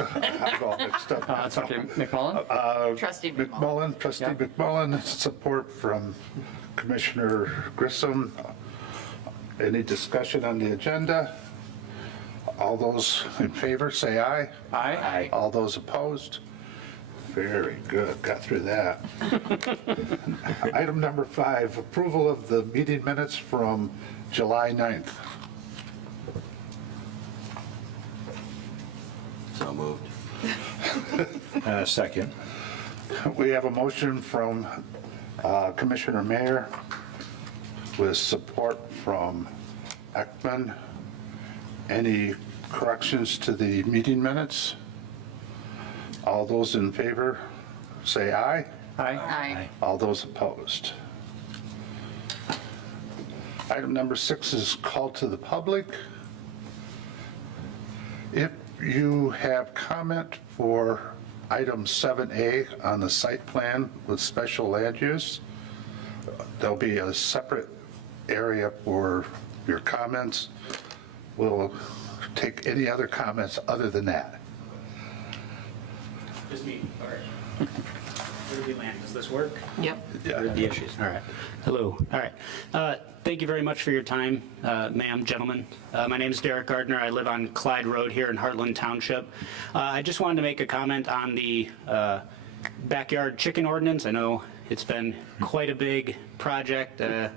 I'm all mixed up. That's okay. McMullen? Trustee McMullen. Trustee Yeah. McMullen, support from Commissioner Grissom. Any discussion on the agenda? All those in favor, say aye. Aye. All those opposed? Very good, got through that. Item number 5, approval of the meeting minutes from July 9th. So moved. Second. We have a motion from Commissioner Mayer with support from Ekman. Any corrections to the meeting minutes? All those in favor, say aye. Aye. Aye. All those opposed. Item number 6 is call to the public. If you have comment for item 7A on the site plan with special land use, there'll be a separate area for your comments. We'll take any other comments other than that. Just me, all right. Where do we land? Does this work? Yep. The issues, all right. Hello, all right. Thank you very much for your time, ma'am, gentlemen. My name is Derek Gardner. I live on Clyde Road here in Heartland Township. I just wanted to make a comment on the backyard chicken ordinance. I know it's been quite a big project. I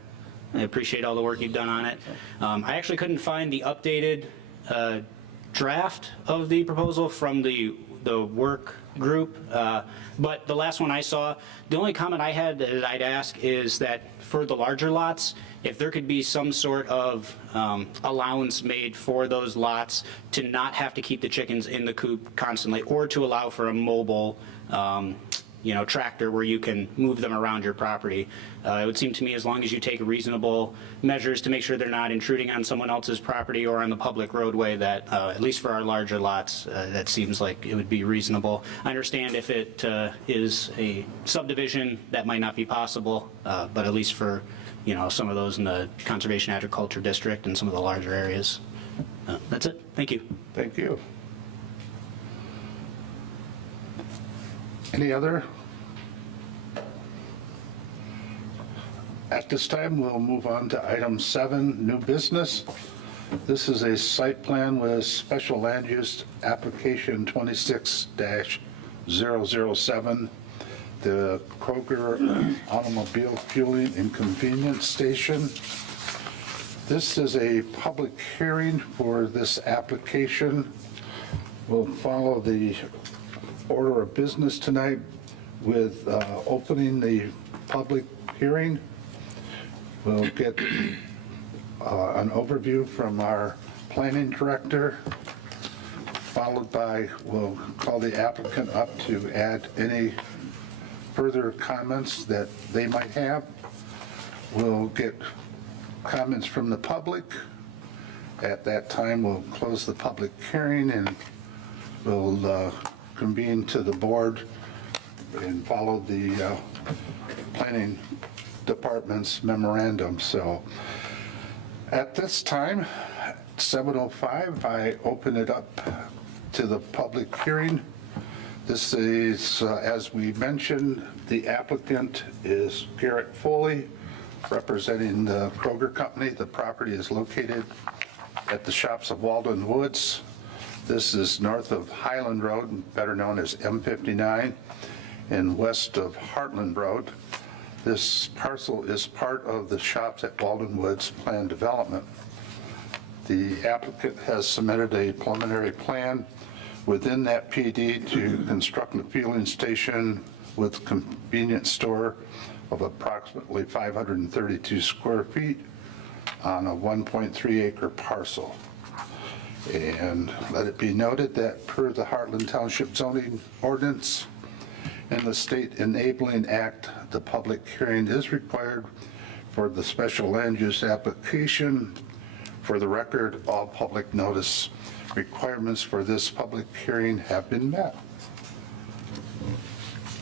appreciate all the work you've done on it. I actually couldn't find the updated draft of the proposal from the work group, but the last one I saw, the only comment I had that I'd ask is that for the larger lots, if there could be some sort of allowance made for those lots to not have to keep the chickens in the coop constantly, or to allow for a mobile tractor where you can move them around your property. It would seem to me, as long as you take reasonable measures to make sure they're not intruding on someone else's property or on the public roadway, that at least for our larger lots, that seems like it would be reasonable. I understand if it is a subdivision, that might not be possible, but at least for some of those in the Conservation Agriculture District and some of the larger areas. That's it. Thank you. Thank you. Any other? At this time, we'll move on to item 7, new business. This is a site plan with special land use application 26-007, the Kroger Automobile Fueling and Convenience Station. This is a public hearing for this application. We'll follow the order of business tonight with opening the public hearing. We'll get an overview from our planning director, followed by, we'll call the applicant up to add any further comments that they might have. We'll get comments from the public. At that time, we'll close the public hearing and we'll convene to the board and follow the planning department's memorandum. So at this time, 7:05, I open it up to the public hearing. This is, as we mentioned, the applicant is Garrett Foley, representing the Kroger Company. The property is located at the shops of Walden Woods. This is north of Highland Road, better known as M59, and west of Heartland Road. This parcel is part of the shops at Walden Woods planned development. The applicant has submitted a preliminary plan within that PD to construct a fueling station with convenience store of approximately 532 square feet on a 1.3 acre parcel. And let it be noted that per the Heartland Township zoning ordinance and the State Enabling Act, the public hearing is required for the special land use application. For the record, all public notice requirements for this public hearing have been met.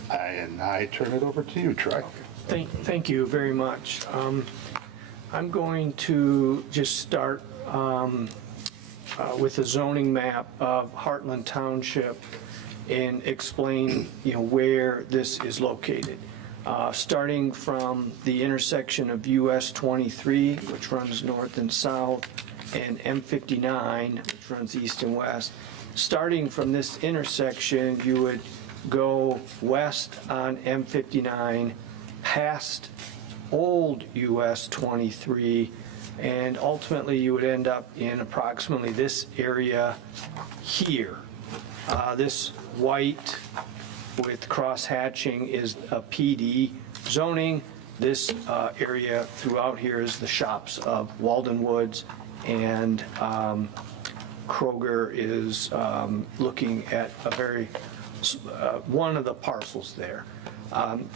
And I turn it over to you, Troy. Thank you very much. I'm going to just start with a zoning map of Heartland Township and explain, where this is located. Starting from the intersection of US 23, which runs north and south, and M59, which runs east and west. Starting from this intersection, you would go west on M59, past old US 23, and ultimately you would end up in approximately this area here. This white with cross hatching is a PD zoning. This area throughout here is the shops of Walden Woods, and Kroger is looking at a very, one of the parcels there.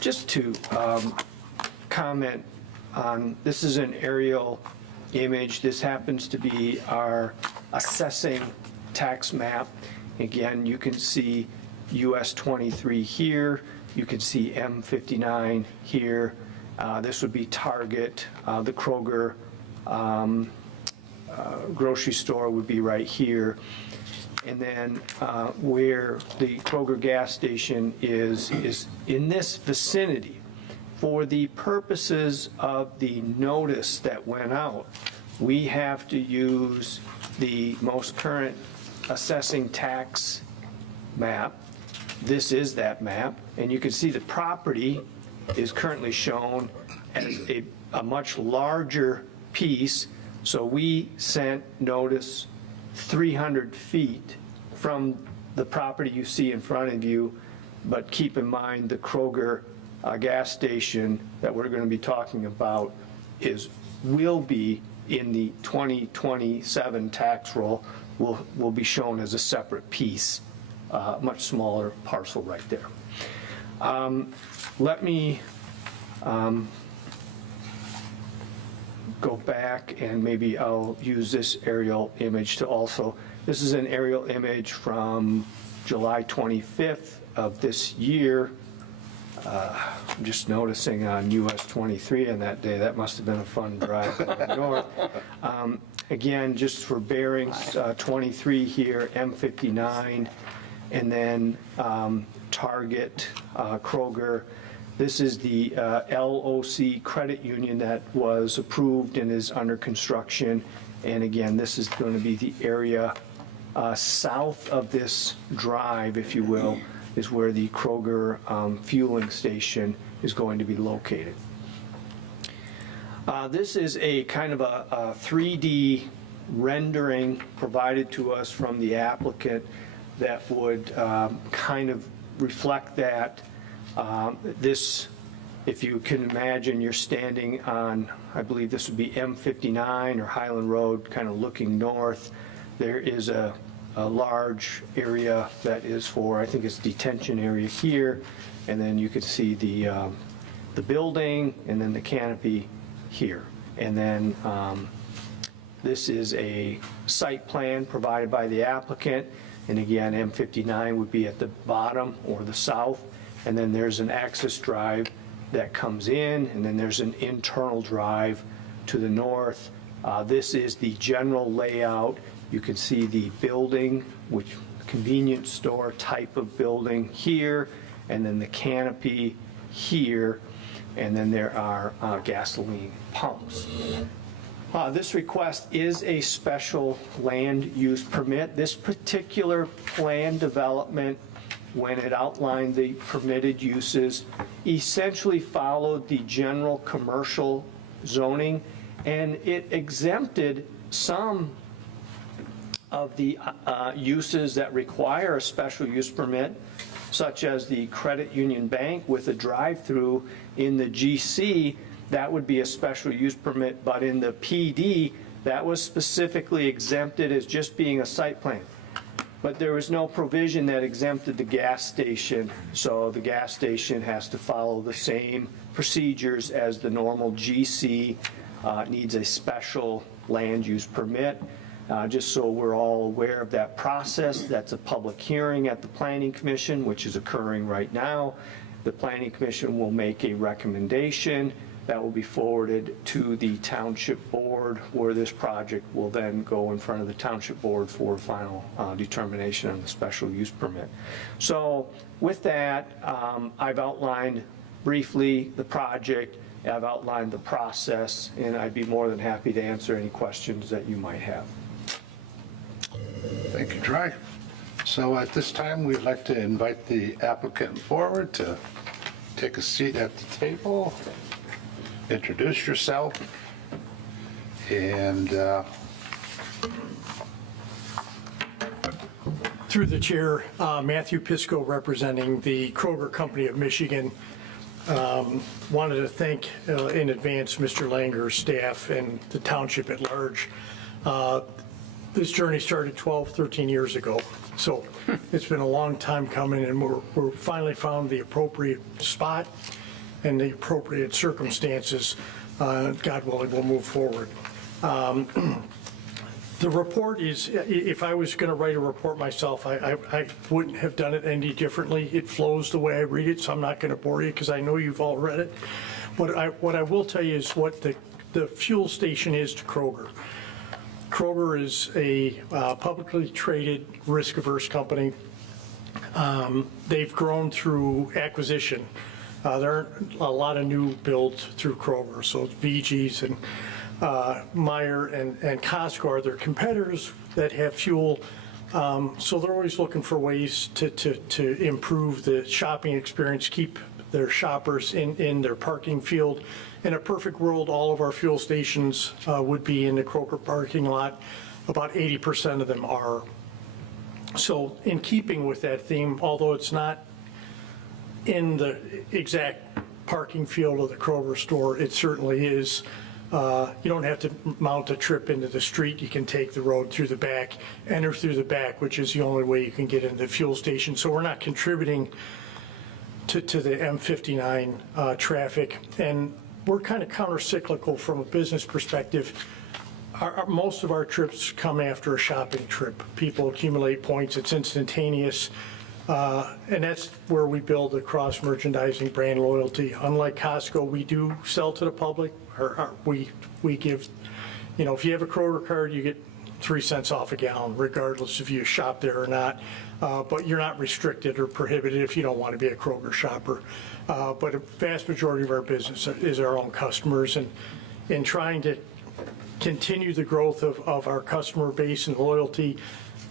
Just to comment on, this is an aerial image. This happens to be our assessing tax map. Again, you can see US 23 here. You can see M59 here. This would be Target. The Kroger grocery store would be right here. And then where the Kroger gas station is in this vicinity. For the purposes of the notice that went out, we have to use the most current assessing tax map. This is that map, and you can see the property is currently shown as a much larger piece. So we sent notice 300 feet from the property you see in front of you, but keep in mind the Kroger gas station that we're going to be talking about will be in the 2027 tax roll, will be shown as a separate piece, much smaller parcel right there. Let me go back, and maybe I'll use this aerial image to also, this is an aerial image from July 25th of this year. I'm just noticing on US 23 on that day, that must have been a fun drive going north. Again, just for bearings, 23 here, M59, and then Target, Kroger. This is the LOC credit union that was approved and is under construction. And again, this is going to be the area south of this drive, if you will, is where the Kroger fueling station is going to be located. This is a kind of a 3D rendering provided to us from the applicant that would kind of reflect that. This, if you can imagine, you're standing on, I believe this would be M59 or Highland Road, kind of looking north. There is a large area that is for, I think it's detention area here, and then you could see the building and then the canopy here. And then this is a site plan provided by the applicant, and again, M59 would be at the bottom or the south, and then there's an access drive that comes in, and then there's an internal drive to the north. This is the general layout. You can see the building, which convenience store type of building here, and then the canopy here, and then there are gasoline pumps. This request is a special land use permit. This particular plan development, when it outlined the permitted uses, essentially followed the general commercial zoning, and it exempted some of the uses that require a special use permit, such as the credit union bank with a drive-through in the GC. That would be a special use permit, but in the PD, that was specifically exempted as just being a site plan. But there was no provision that exempted the gas station, so the gas station has to follow the same procedures as the normal GC, needs a special land use permit. Just so we're all aware of that process, that's a public hearing at the Planning Commission, which is occurring right now. The Planning Commission will make a recommendation that will be forwarded to the township board, where this project will then go in front of the township board for final determination on the special use permit. So with that, I've outlined briefly the project, I've outlined the process, and I'd be more than happy to answer any questions that you might have. Thank you, Troy. So at this time, we'd like to invite the applicant forward to take a seat at the table, introduce yourself, and Through the chair, Matthew Pisco, representing the Kroger Company of Michigan. Wanted to thank in advance Mr. Langer's staff and the township at large. This journey started 12, 13 years ago, so it's been a long time coming, and we're finally found the appropriate spot and the appropriate circumstances. God willing, we'll move forward. The report is, if I was going to write a report myself, I wouldn't have done it any differently. It flows the way I read it, so I'm not going to bore you because I know you've all read it. What I will tell you is what the fuel station is to Kroger. Kroger is a publicly traded, risk-averse company. They've grown through acquisition. There aren't a lot of new builds through Kroger, so VG's and Meijer and Costco are their competitors that have fuel. So they're always looking for ways to improve the shopping experience, keep their shoppers in their parking field. In a perfect world, all of our fuel stations would be in the Kroger parking lot. About 80% of them are. So in keeping with that theme, although it's not in the exact parking field of the Kroger store, it certainly is. You don't have to mount a trip into the street. You can take the road through the back, enter through the back, which is the only way you can get into the fuel station. So we're not contributing to the M59 traffic. And we're kind of counter-cyclical from a business perspective. Most of our trips come after a shopping trip. People accumulate points. It's instantaneous. And that's where we build the cross-merchandising brand loyalty. Unlike Costco, we do sell to the public. We give, if you have a Kroger card, you get 3 cents off a gallon, regardless if you shop there or not. But you're not restricted or prohibited if you don't want to be a Kroger shopper. But a vast majority of our business is our own customers. And in trying to continue the growth of our customer base and loyalty,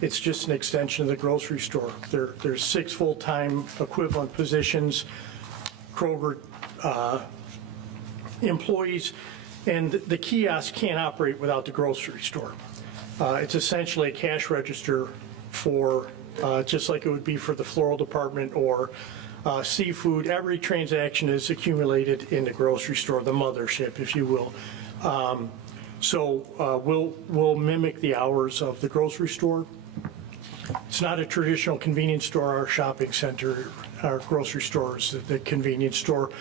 it's just an extension of the grocery store. There's 6 full-time equivalent positions, Kroger employees, and the kiosk can't operate without the grocery store. It's essentially a cash register for, just like it would be for the floral department or seafood. Every transaction is accumulated in the grocery store, the mothership, if you will. So we'll mimic the hours of the grocery store. It's not a traditional convenience store. Our shopping center, our grocery store is the convenience store.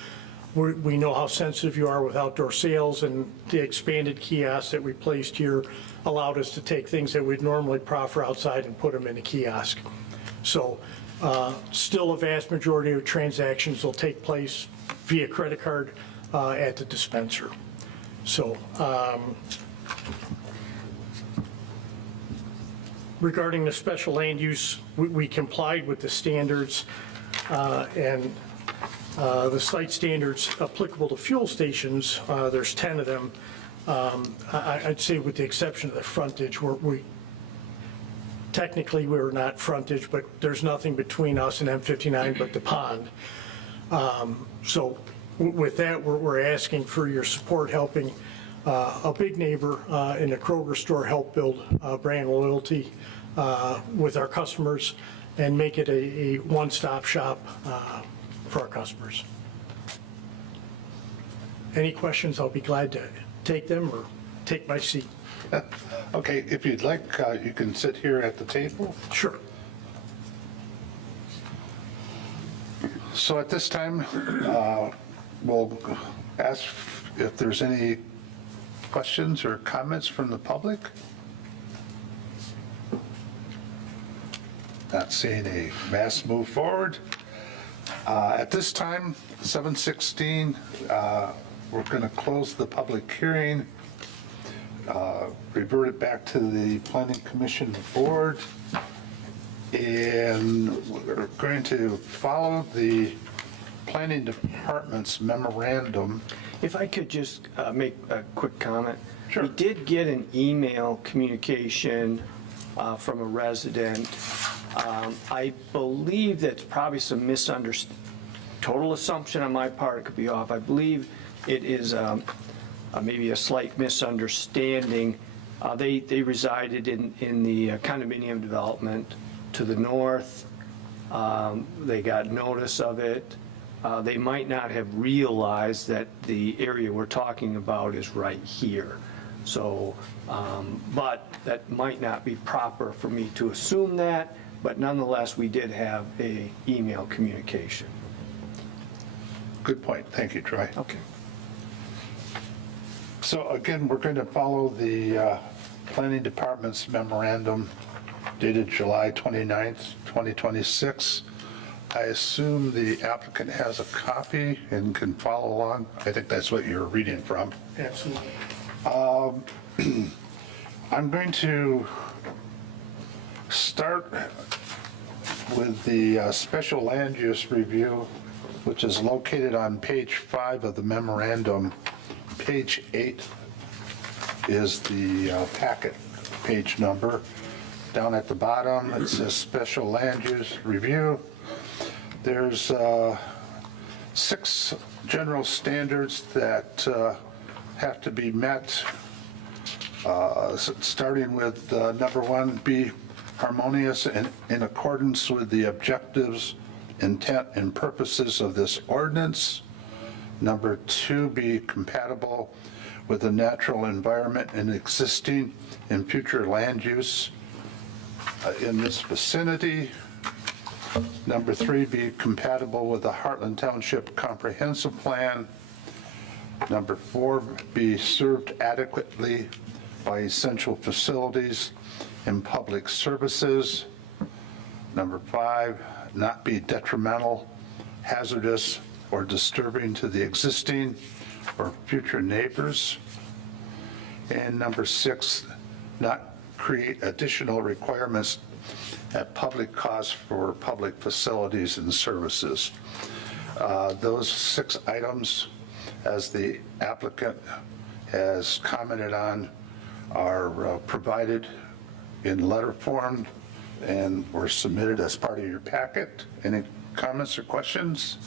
We know how sensitive you are with outdoor sales, and the expanded kiosks that we placed here allowed us to take things that we'd normally proffer outside and put them in a kiosk. So still a vast majority of transactions will take place via credit card at the dispenser. So regarding the special land use, we complied with the standards and the site standards applicable to fuel stations. There's 10 of them. I'd say with the exception of the frontage, technically we're not frontage, but there's nothing between us and M59 but the pond. So with that, we're asking for your support, helping a big neighbor in the Kroger store help build brand loyalty with our customers and make it a one-stop shop for our customers. Any questions, I'll be glad to take them or take my seat. okay, if you'd like, you can sit here at the table. Sure. So at this time, we'll ask if there's any questions or comments from the public. Not seeing a mass move forward. At this time, 7:16, we're going to close the public hearing, revert it back to the Planning Commission Board, and we're going to follow the Planning Department's memorandum. If I could just make a quick comment. Sure. We did get an email communication from a resident. I believe that's probably some total assumption on my part, it could be off. I believe it is maybe a slight misunderstanding. They resided in the condominium development to the north. They got notice of it. They might not have realized that the area we're talking about is right here. So, but that might not be proper for me to assume that, but nonetheless, we did have a email communication. Good point. Thank you, Troy. Okay. So again, we're going to follow the Planning Department's memorandum dated July 29th, 2026. I assume the applicant has a copy and can follow along. I think that's what you're reading from. Absolutely. I'm going to start with the special land use review, which is located on page 5 of the memorandum. Page 8 is the packet page number. Down at the bottom, it says special land use review. There's 6 general standards that have to be met, starting with number 1, be harmonious and in accordance with the objectives, intent, and purposes of this ordinance. Number 2, be compatible with the natural environment and existing and future land use in this vicinity. Number 3, be compatible with the Heartland Township Comprehensive Plan. Number 4, be served adequately by essential facilities and public services. Number 5, not be detrimental, hazardous, or disturbing to the existing or future neighbors. And number 6, not create additional requirements at public cost for public facilities and services. Those 6 items, as the applicant has commented on, are provided in letter form and were submitted as part of your packet. Any comments or questions?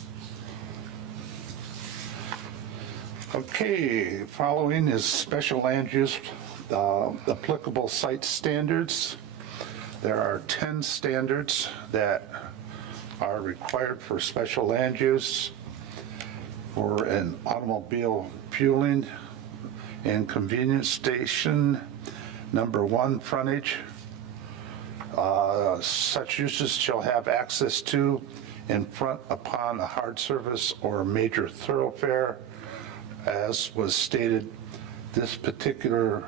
Okay, following is special land use applicable site standards. There are 10 standards that are required for special land use for an automobile fueling and convenience station. Number 1, frontage. Such uses shall have access to in front upon a hard surface or major thoroughfare. As was stated, this particular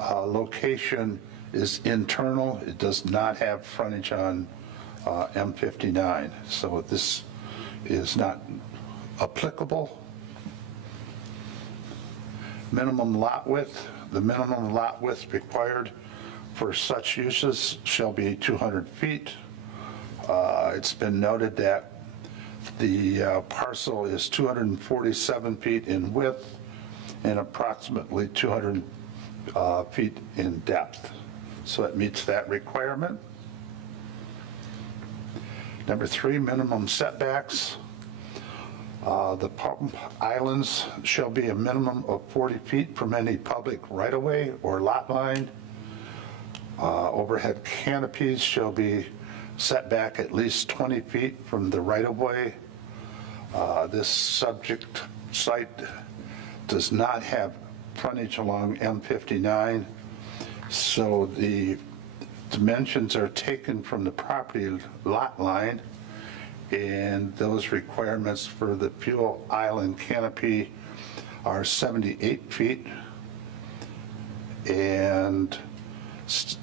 location is internal. It does not have frontage on M59, so this is not applicable. Minimum lot width. The minimum lot width required for such uses shall be 200 feet. It's been noted that the parcel is 247 feet in width and approximately 200 feet in depth. So it meets that requirement. Number 3, minimum setbacks. The pump islands shall be a minimum of 40 feet from any public right-of-way or lot line. Overhead canopies shall be set back at least 20 feet from the right-of-way. This subject site does not have frontage along M59, so the dimensions are taken from the property lot line, and those requirements for the fuel island canopy are 78 feet and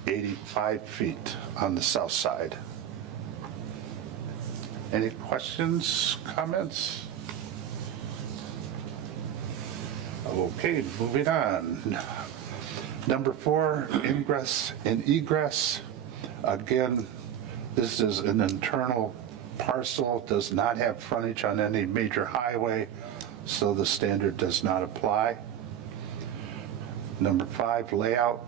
85 feet on the south side. Any questions, comments? Okay, moving on. Number 4, ingress and egress. Again, this is an internal parcel, does not have frontage on any major highway, so the standard does not apply. Number 5, layout.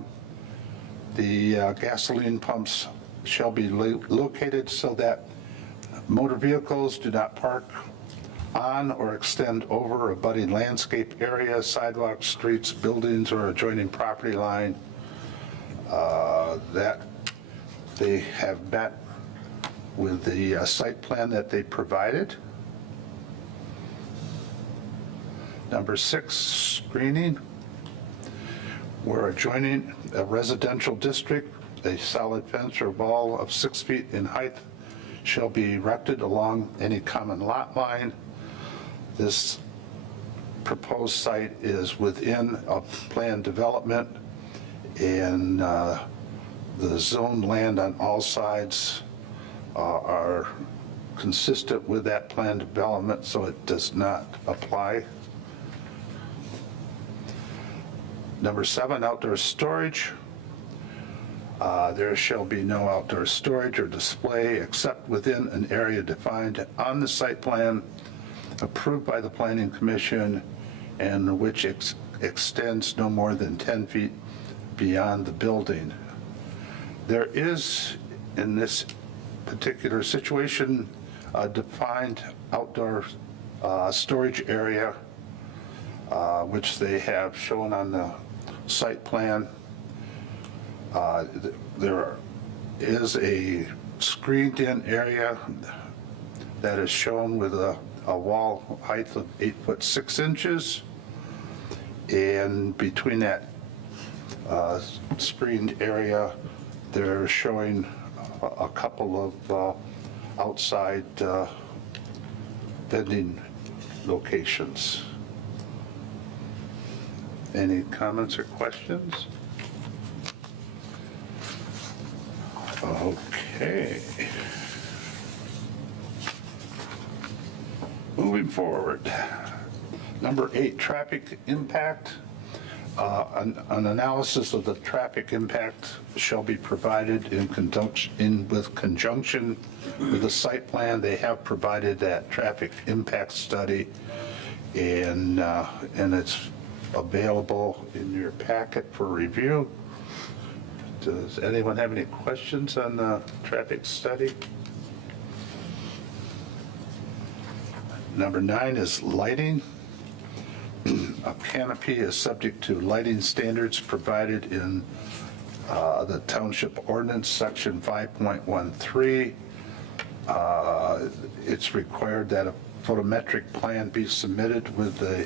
The gasoline pumps shall be located so that motor vehicles do not park on or extend over abutting landscape areas, sidewalks, streets, buildings, or adjoining property line. That they have met with the site plan that they provided. Number 6, screening. We're adjoining a residential district. A solid fence or wall of 6 feet in height shall be erected along any common lot line. This proposed site is within a planned development, and the zoned land on all sides are consistent with that planned development, so it does not apply. Number 7, outdoor storage. There shall be no outdoor storage or display except within an area defined on the site plan approved by the Planning Commission and which extends no more than 10 feet beyond the building. There is, in this particular situation, a defined outdoor storage area, which they have shown on the site plan. There is a screened-in area that is shown with a wall height of 8 foot 6 inches, and between that screened area, they're showing a couple of outside vending locations. Any comments or questions? Okay. Moving forward. Number 8, traffic impact. An analysis of the traffic impact shall be provided in conjunction with the site plan. They have provided that traffic impact study, and it's available in your packet for review. Does anyone have any questions on the traffic study? Number 9 is lighting. A canopy is subject to lighting standards provided in the Township Ordinance, Section 5.13. It's required that a photometric plan be submitted with the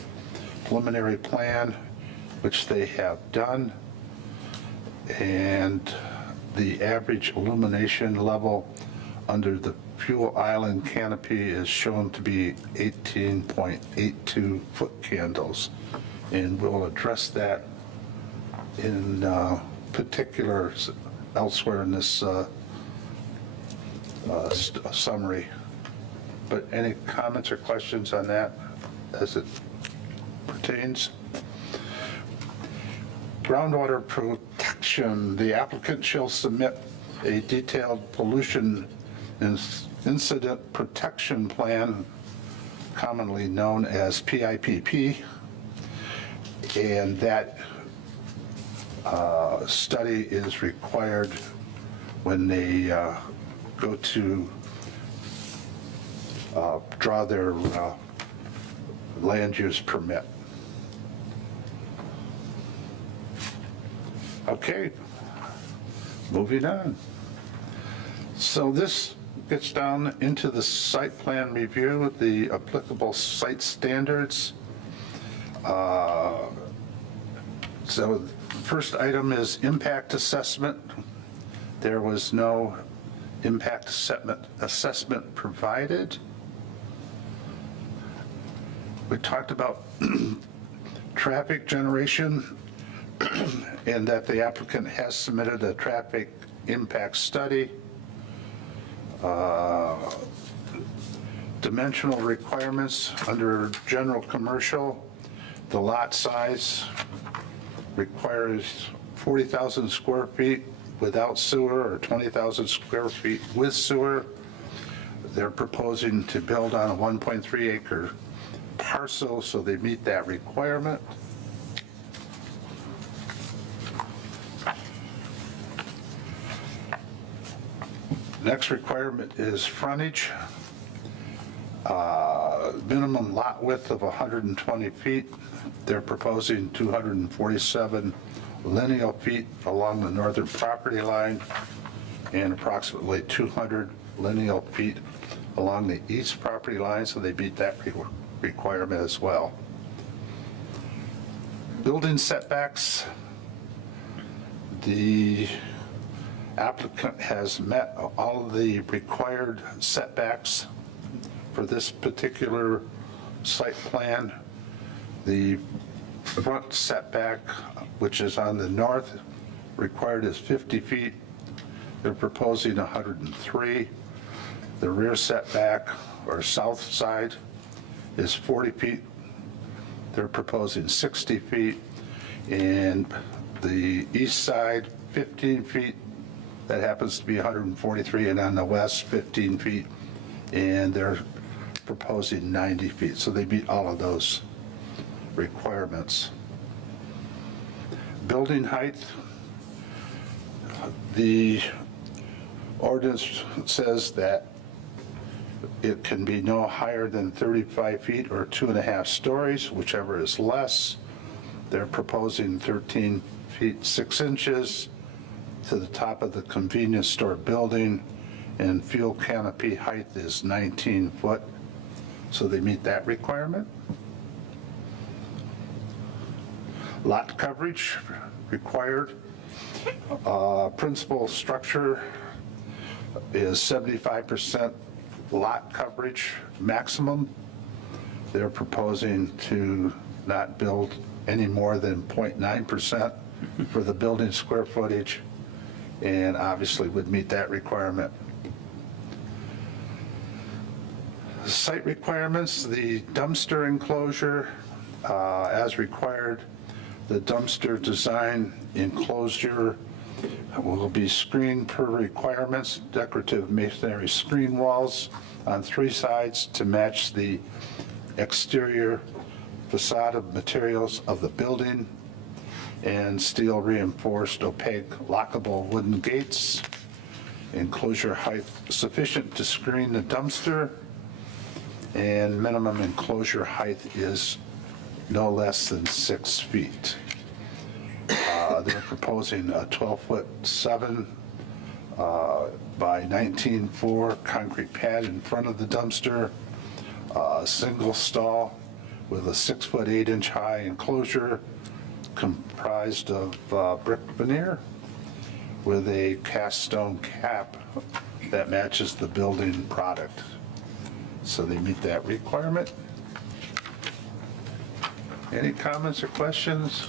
preliminary plan, which they have done. And the average illumination level under the fuel island canopy is shown to be 18.82 foot candles. And we'll address that in particular elsewhere in this summary. But any comments or questions on that as it pertains? Groundwater protection. The applicant shall submit a detailed pollution incident protection plan, commonly known as PIPP, and that study is required when they go to draw their land use permit. Okay, moving on. So this gets down into the site plan review, the applicable site standards. So the first item is impact assessment. There was no impact assessment provided. We talked about traffic generation and that the applicant has submitted a traffic impact study. Dimensional requirements under general commercial. The lot size requires 40,000 square feet without sewer or 20,000 square feet with sewer. They're proposing to build on a 1.3 acre parcel, so they meet that requirement. Next requirement is frontage. Minimum lot width of 120 feet. They're proposing 247 lineal feet along the northern property line and approximately 200 lineal feet along the east property line, so they meet that requirement as well. Building setbacks. The applicant has met all of the required setbacks for this particular site plan. The front setback, which is on the north, required is 50 feet. They're proposing 103. The rear setback, or south side, is 40 feet. They're proposing 60 feet. And the east side, 15 feet. That happens to be 143, and on the west, 15 feet. And they're proposing 90 feet. So they meet all of those requirements. Building height. The ordinance says that it can be no higher than 35 feet or 2.5 stories, whichever is less. They're proposing 13 feet 6 inches to the top of the convenience store building, and fuel canopy height is 19 foot, so they meet that requirement. Lot coverage required. Principal structure is 75% lot coverage maximum. They're proposing to not build any more than 0.9% for the building square footage, and obviously would meet that requirement. Site requirements, the dumpster enclosure, as required, the dumpster design enclosure will be screened per requirements, decorative masonry screen walls on 3 sides to match the exterior facade of materials of the building, and steel reinforced opaque lockable wooden gates. Enclosure height sufficient to screen the dumpster, and minimum enclosure height is no less than 6 feet. They're proposing a 12-foot 7 by 19.4 concrete pad in front of the dumpster, a single stall with a 6-foot 8-inch high enclosure comprised of brick veneer with a cast stone cap that matches the building product. So they meet that requirement. Any comments or questions?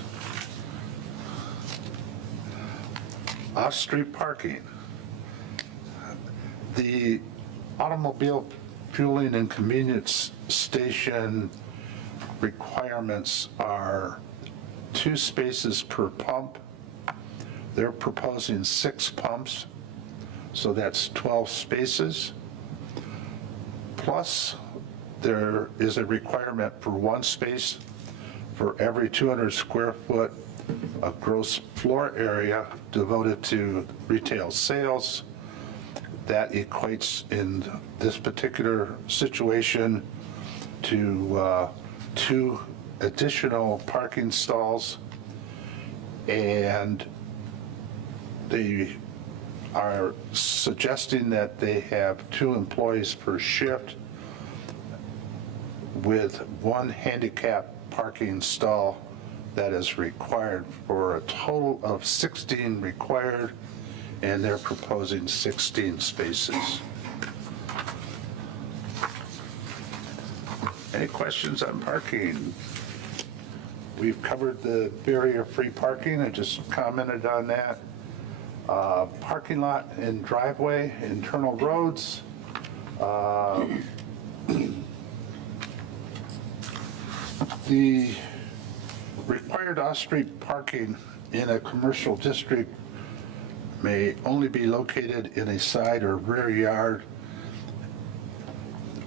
Off-street parking. The automobile fueling and convenience station requirements are 2 spaces per pump. They're proposing 6 pumps, so that's 12 spaces. Plus, there is a requirement for 1 space for every 200 square foot of gross floor area devoted to retail sales. That equates in this particular situation to 2 additional parking stalls, and they are suggesting that they have 2 employees per shift with 1 handicap parking stall that is required, for a total of 16 required, and they're proposing 16 spaces. Any questions on parking? We've covered the barrier-free parking. I just commented on that. Parking lot and driveway, internal roads. The Required off-street parking in a commercial district may only be located in a side or rear yard,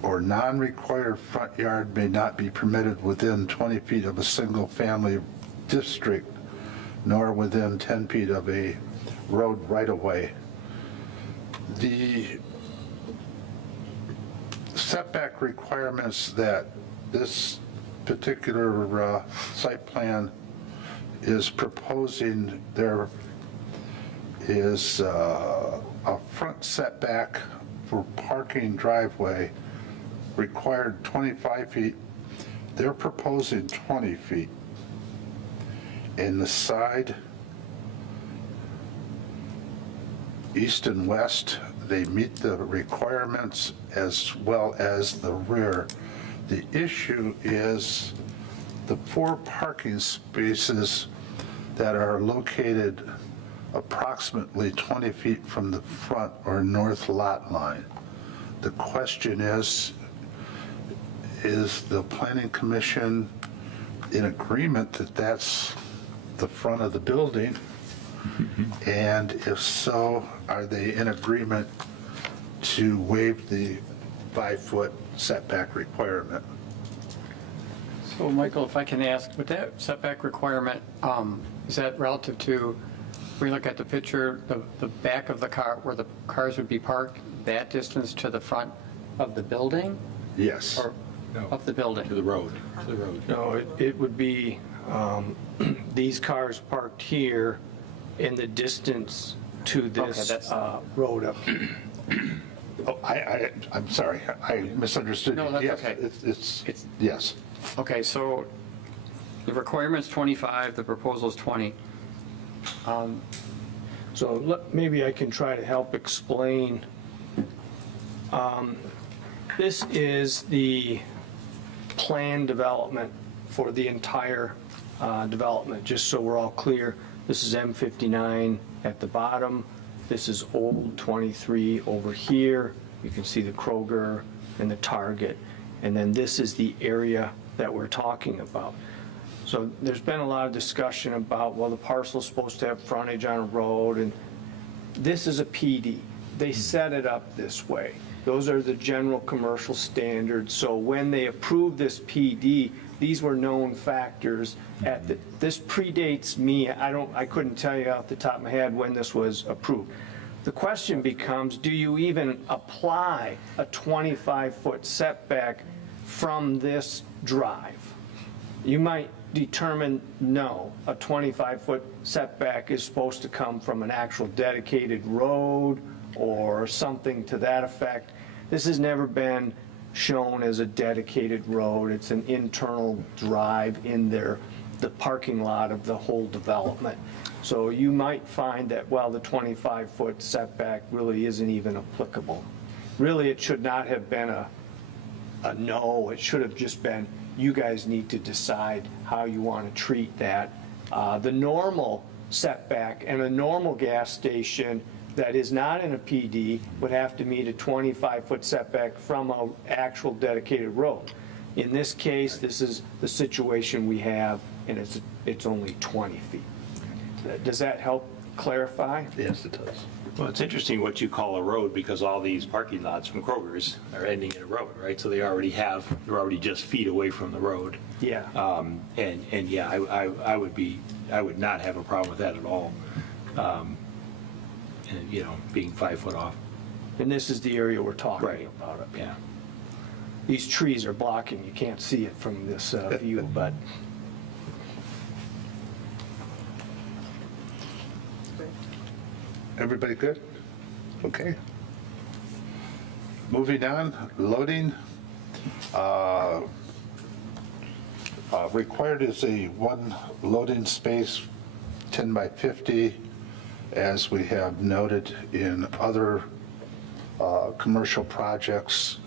or non-required front yard may not be permitted within 20 feet of a single-family district, nor within 10 feet of a road right-of-way. The setback requirements that this particular site plan is proposing, there is a front setback for parking driveway required 25 feet. They're proposing 20 feet. In the side, east and west, they meet the requirements as well as the rear. The issue is the 4 parking spaces that are located approximately 20 feet from the front or north lot line. The question is the Planning Commission in agreement that that's the front of the building? And if so, are they in agreement to waive the 5-foot setback requirement? So Michael, if I can ask, with that setback requirement, is that relative to, if we look at the picture, the back of the car, where the cars would be parked, that distance to the front of the building? Yes. Or of the building? To the road, to the road. No, it would be these cars parked here in the distance to this that's- road up here. Oh, I'm sorry, I misunderstood. No, that's Yes, okay. It's, yes. Okay, so the requirement's 25, the proposal's 20. So maybe I can try to help explain. This is the plan development for the entire development, just so we're all clear. This is M59 at the bottom. This is Old 23 over here. You can see the Kroger and the Target. And then this is the area that we're talking about. So there's been a lot of discussion about, well, the parcel's supposed to have frontage on a road, and this is a PD. They set it up this way. Those are the general commercial standards. So when they approved this PD, these were known factors this predates me. I couldn't tell you off the top of my head when this was approved. The question becomes, do you even apply a 25-foot setback from this drive? You might determine, no, a 25-foot setback is supposed to come from an actual dedicated road or something to that effect. This has never been shown as a dedicated road. It's an internal drive in there, the parking lot of the whole development. So you might find that, well, the 25-foot setback really isn't even applicable. Really, it should not have been a no. It should have just been, you guys need to decide how you want to treat that. The normal setback and a normal gas station that is not in a PD would have to meet a 25-foot setback from an actual dedicated road. In this case, this is the situation we have, and it's only 20 feet. Does that help clarify? Yes, it does. Well, it's interesting what you call a road, because all these parking lots from Kroger's are ending in a road, right? So they're already just feet away from the road. Yeah. And yeah, I would not have a problem with that at all. And, you know, being 5 foot off. And this is the area we're talking Right. about up here. Yeah. These trees are blocking, you can't see it from this view, but Everybody good? Okay. Moving on, loading. Required is a 1 loading space, 10 by 50, as we have noted in other commercial projects.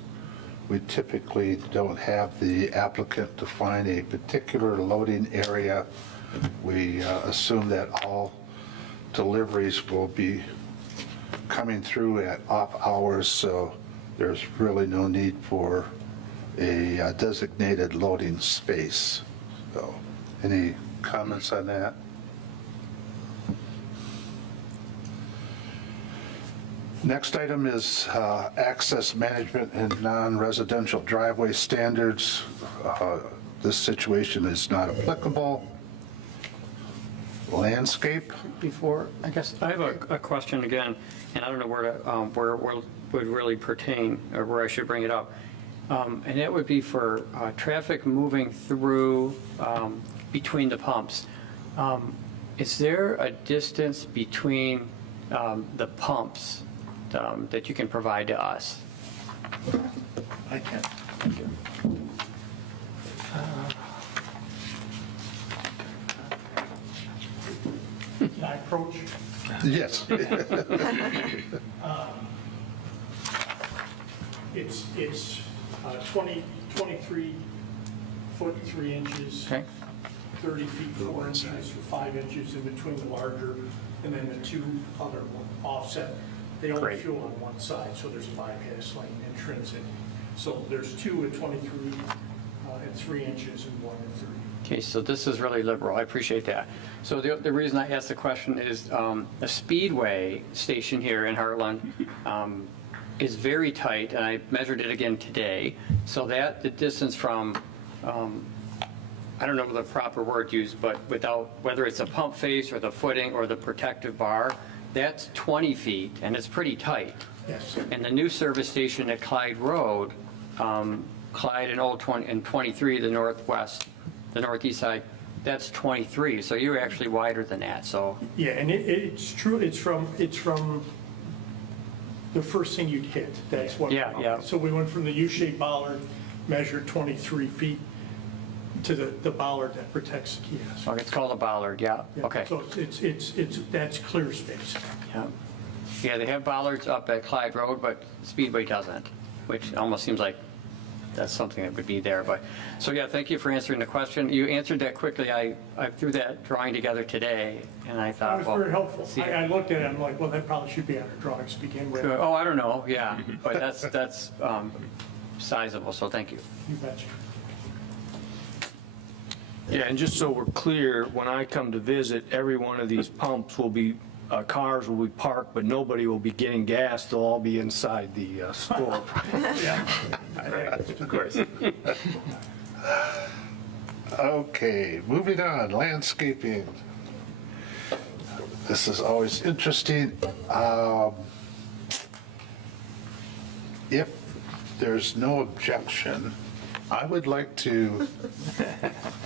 We typically don't have the applicant define a particular loading area. We assume that all deliveries will be coming through at off hours, so there's really no need for a designated loading space. So, any comments on that? Next item is access management and non-residential driveway standards. This situation is not applicable. Landscape, Before, I guess, I have a question again, and I don't know where it would really pertain, or where I should bring it up. And that would be for traffic moving through between the pumps. Is there a distance between the pumps that you can provide to us? I can. Can I approach? yes. It's 23 foot 3 inches. Okay. 30 feet 4 inches or 5 inches in between the larger, and then the two other one offset. They only Great. fuel on one side, so there's a bypass lane intrinsic. So there's two at 23 and 3 inches and one at 30. Okay, so this is really liberal. I appreciate that. So the reason I asked the question is a Speedway station here in Heartland is very tight, and I measured it again today, so that the distance from, I don't know the proper word used, but whether it's a pump face or the footing or the protective bar, that's 20 feet, and it's pretty tight. Yes. And the new service station at Clyde Road, Clyde and Old 20 and 23, the northeast side, that's 23. So you're actually wider than that. So Yeah, and it's true, it's from the first thing you'd hit. That's what. Yeah. So we went from the U-shaped bollard, measured 23 feet, to the bollard that protects the kiosk. okay, it's called a bollard. Yeah. Yeah, Okay. So that's clear space. Yeah. Yeah, they have bollards up at Clyde Road, but Speedway doesn't, which almost seems like that's something that would be there. But so yeah, thank you for answering the question. You answered that quickly. I threw that drawing together today, and I That thought, was well, very helpful. see- I looked at it, I'm like, well, that probably should be on our drawings to begin with. Oh, I don't know. Yeah, but that's sizable. So thank you. You betcha. Yeah, and just so we're clear, when I come to visit, every one of these pumps will be, cars will be parked, but nobody will be getting gas. They'll all be inside the store. Yeah. Of course. Okay, moving on, landscaping. This is always interesting. If there's no objection, I would like to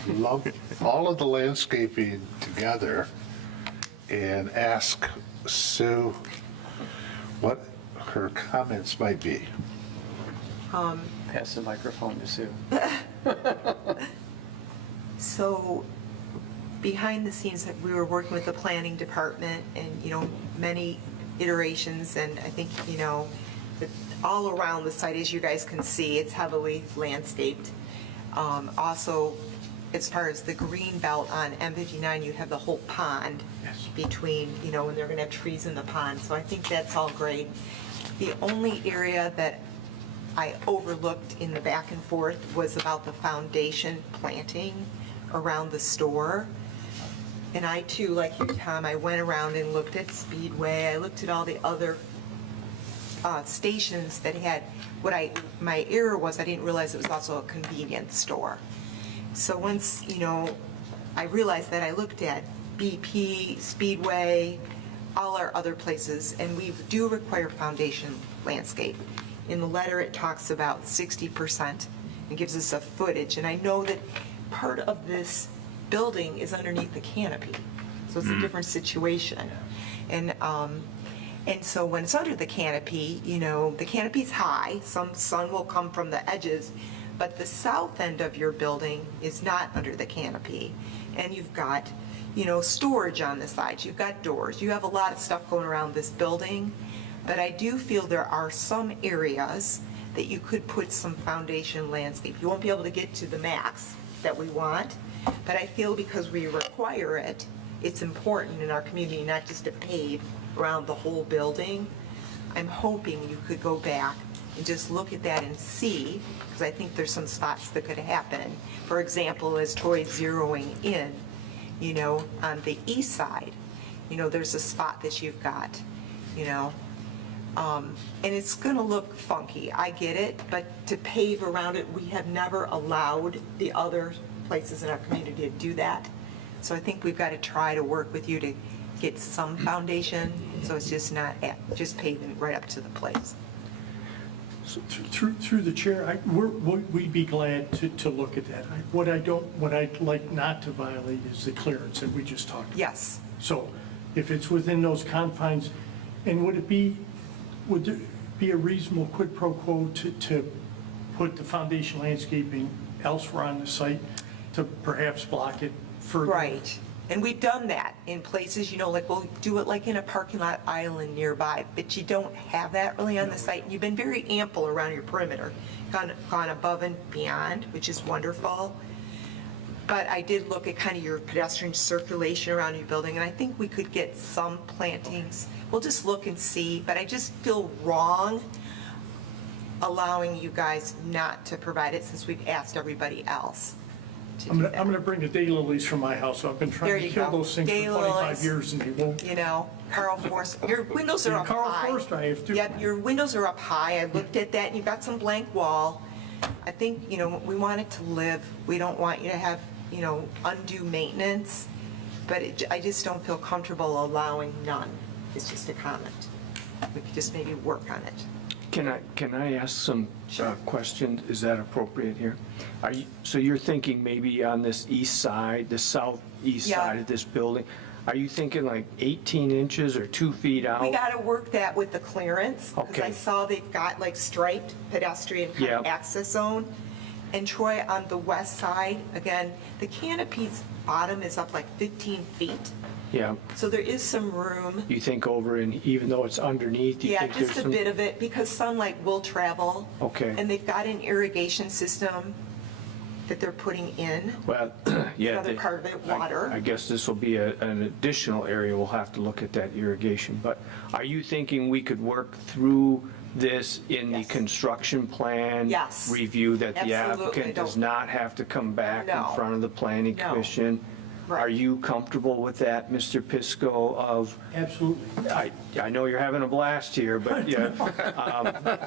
lump all of the landscaping together and ask Sue what her comments might be. Pass the microphone to Sue. So behind the scenes, we were working with the planning department and, many iterations, and I think, that all around the site, as you guys can see, it's heavily landscaped. Also, as far as the green belt on M59, you have the whole pond between, and they're going to have trees in the pond. So I think that's all great. The only area that I overlooked in the back and forth was about the foundation planting around the store. And I too, like you, Tom, I went around and looked at Speedway, I looked at all the other stations that had, my error was I didn't realize it was also a convenience store. So once, I realized that, I looked at BP, Speedway, all our other places, and we do require foundation landscape. In the letter, it talks about 60%. It gives us a footage, and I know that part of this building is underneath the canopy, so it's a different situation. And so when it's under the canopy, the canopy's high, some sun will come from the edges, but the south end of your building is not under the canopy. And you've got, storage on the sides, you've got doors, you have a lot of stuff going around this building. But I do feel there are some areas that you could put some foundation landscape. You won't be able to get to the max that we want, but I feel because we require it, it's important in our community not just to pave around the whole building. I'm hoping you could go back and just look at that and see, because I think there's some spots that could happen. For example, as Troy's zeroing in, on the east side, there's a spot that you've got, and it's going to look funky. I get it, but to pave around it, we have never allowed the other places in our community to do that. So I think we've got to try to work with you to get some foundation, so it's just not just paving right up to the place. So through the chair, we'd be glad to look at that. What I'd like not to violate is the clearance that we just talked about. Yes. So if it's within those confines, and would there be a reasonable quid pro quo to put the foundation landscaping elsewhere on the site to perhaps block it further? Right. And we've done that in places, like we'll do it like in a parking lot island nearby, but you don't have that really on the site. You've been very ample around your perimeter, gone above and beyond, which is wonderful. But I did look at kind of your pedestrian circulation around your building, and I think we could get some plantings. We'll just look and see, but I just feel wrong allowing you guys not to provide it since we've asked everybody else to I'm do going to that. bring the daylilies from my house. So I've been There trying to you kill go. those things for 25 Daylilies. years, and they won't. Carl Forst, your windows are Yeah, up Carl high. Forst I have too. Yep, your windows are up high. I looked at that, and you've got some blank wall. I think, we want it to live. We don't want you to have, undue maintenance, but I just don't feel comfortable allowing none. It's just a comment. We could just maybe work on it. Can I ask some Sure. questions? Is that appropriate here? So you're thinking maybe on this east side, the southeast Yeah. side of this building, are you thinking like 18 inches or 2 feet out? We got to work that with the clearance, because I Okay. saw they've got like striped pedestrian kind of Yeah. access zone. And Troy, on the west side, again, the canopy's bottom is up like 15 feet, Yeah. so there is some room. You think over and even though it's underneath, you Yeah, think there's just a some? bit of it, because sunlight will travel. Okay. And they've got an irrigation system that they're putting in. Well, yeah. Another part of it, water. I guess this will be an additional area. We'll have to look at that irrigation. But are you thinking we could work through this in the Yes. construction plan? Yes. Review that the Absolutely. applicant does Don't- not have to come back No. in front of the planning No. commission? Right. Are you comfortable with that, Mr. Pisco, of, Absolutely. I know you're having a blast here, but yeah,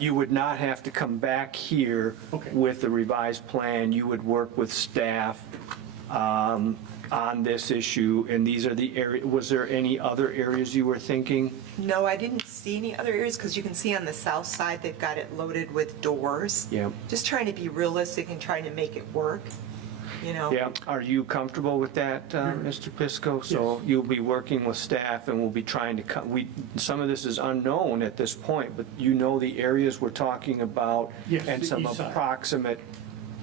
you would not have to come back here Okay. with the revised plan. You would work with staff on this issue, and these are the area, was there any other areas you were thinking? No, I didn't see any other areas, because you can see on the south side, they've got it loaded with doors. Yeah. Just trying to be realistic and trying to make it work, Yeah, are you comfortable with that, Mr. Pisco? So you'll be working with staff, and we'll be trying to, some of this is unknown at this point, but you know the areas we're talking about? Yes, And the some east side. approximate,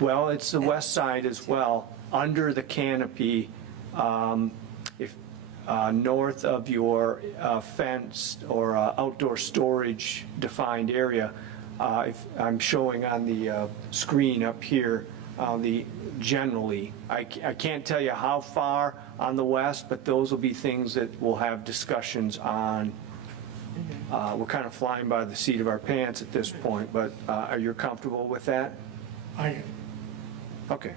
well, it's the west side as well, under the canopy, if, north of your fenced or outdoor storage defined area. If I'm showing on the screen up here, generally, I can't tell you how far on the west, but those will be things that we'll have discussions on. We're kind of flying by the seat of our pants at this point, but are you comfortable with that? Okay.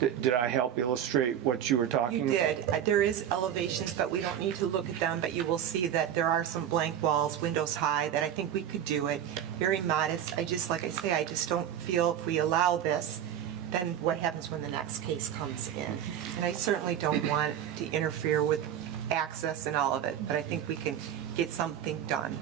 Did I help illustrate what you were talking You about? did. There is elevations, but we don't need to look at them, but you will see that there are some blank walls, windows high, that I think we could do it. Very modest. Like I say, I just don't feel if we allow this, then what happens when the next case comes in? And I certainly don't want to interfere with access and all of it, but I think we can get something done.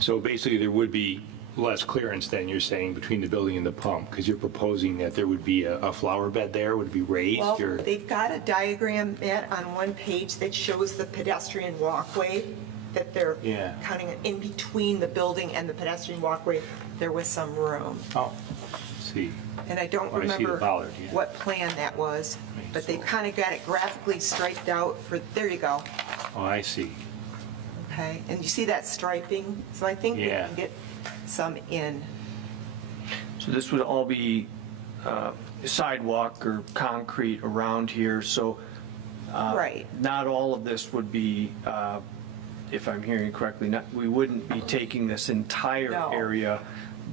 So basically, there would be less clearance than you're saying between the building and the pump, because you're proposing that there would be a flower bed there, would it be raised, Well, or? they've got a diagram, Matt, on one page that shows the pedestrian walkway, that they're Yeah. counting in between the building and the pedestrian walkway, there was some room. Oh, see. And I don't Oh, I see the remember bollard, yeah. what plan that was, but they've kind of got it graphically striped out for, there you go, Oh, I see. okay? And you see that striping? So I think we Yeah. can get some in. So this would all be sidewalk or concrete around here, so Right. not all of this would be, if I'm hearing correctly, we wouldn't be taking this entire No. area,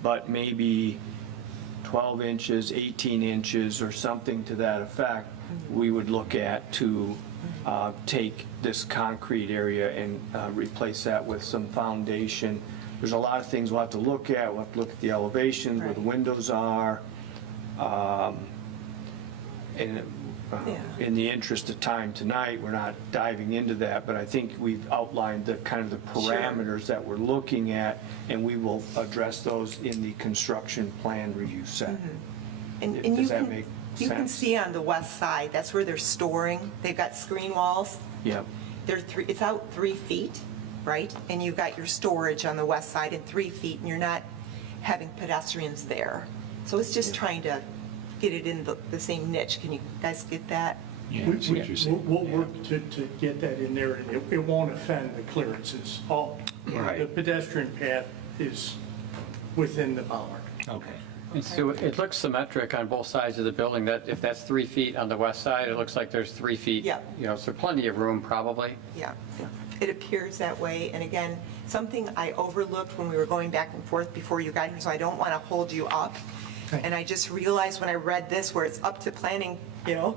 but maybe 12 inches, 18 inches, or something to that effect. we would look at to take this concrete area and replace that with some foundation. There's a lot of things we'll have to look at. We'll have to look at the elevations, where the Right. windows are. And Yeah. in the interest of time tonight, we're not diving into that, but I think we've outlined the kind of the Sure. parameters that we're looking at, and we will address those in the construction plan review set. And Does you that can, make you can sense? see on the west side, that's where they're storing. They've got screen walls. Yep. It's out 3 feet, right? And you've got your storage on the west side at 3 feet, and you're not having pedestrians there. So it's just trying to get it in the same niche. Can you guys get that? Yeah, I see what you're saying. We'll work to get that in there, and it won't offend the clearances. Right. The pedestrian path is within the bollard. Okay. And so it looks symmetric on both sides of the building, that if that's 3 feet on the west side, it looks like there's 3 feet. Yeah. You know, so plenty of room probably. Yeah, it appears that way. And again, something I overlooked when we were going back and forth before you got here, so I don't want to hold you up. Okay. And I just realized when I read this, where it's up to planning,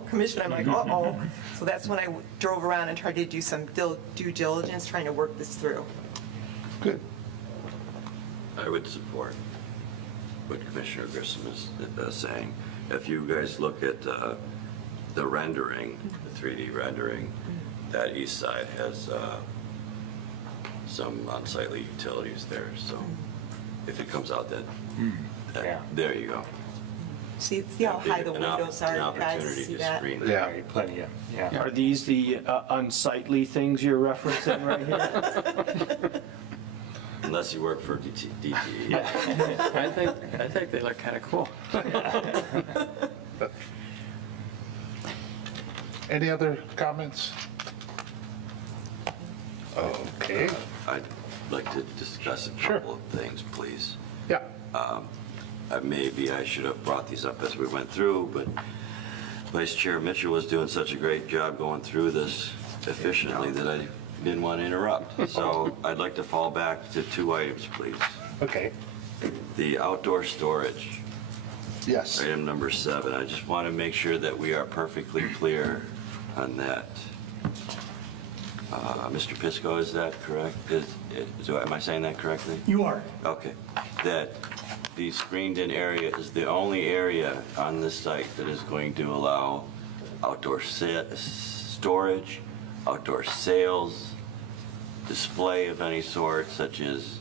commission, I'm like, uh-oh. So that's when I drove around and tried to do some due diligence, trying to work this through. Good. I would support what Commissioner Grissom is saying. If you guys look at the rendering, the 3D rendering, that east side has some unsightly utilities there, so if it comes out that, Yeah. there you go. See how high the An windows are, an you guys, opportunity see to that? screen Yeah. Right, plenty of, yeah. Are these the unsightly things you're referencing right here? Unless you work for DTE. I think they look kind of cool. Any other comments? Okay, I'd like to discuss a Sure. couple of things, please. yeah. Maybe I should have brought these up as we went through, but Vice Chair Mitchell was doing such a great job going through this efficiently that I didn't want to interrupt. So I'd like to fall back to 2 items, please. Okay, The outdoor storage, yes. item number 7. I just want to make sure that we are perfectly clear on that. Mr. Pisco, is that correct? Am I saying that correctly? You are. Okay, that the screened-in area is the only area on this site that is going to allow outdoor storage, outdoor sales, display of any sort, such as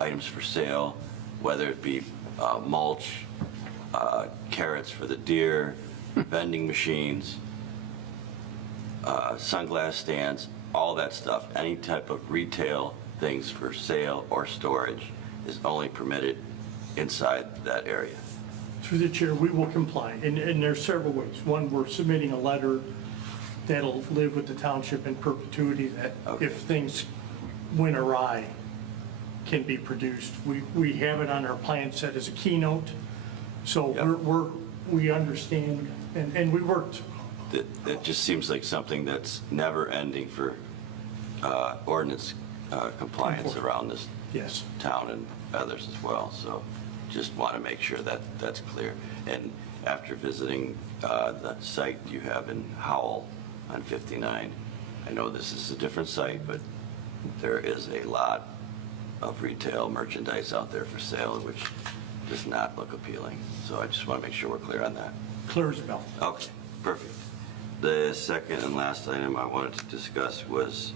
items for sale, whether it be mulch, carrots for the deer, vending machines, sunglass stands, all that stuff, any type of retail things for sale or storage is only permitted inside that area. Through the chair, we will comply, and there's several ways. One, we're submitting a letter that'll live with the township in perpetuity, that Okay. if things went awry, can be produced. We have it on our plan set as a keynote, so Yep. we understand, and we worked. That just seems like something that's never ending for ordinance compliance around this Yes. town and others as well. So just want to make sure that that's clear. And after visiting the site you have in Howell on 59, I know this is a different site, but there is a lot of retail merchandise out there for sale, which does not look appealing. So I just want to make sure we're clear on that. Clear as a bell. Okay, perfect. The second and last item I wanted to discuss was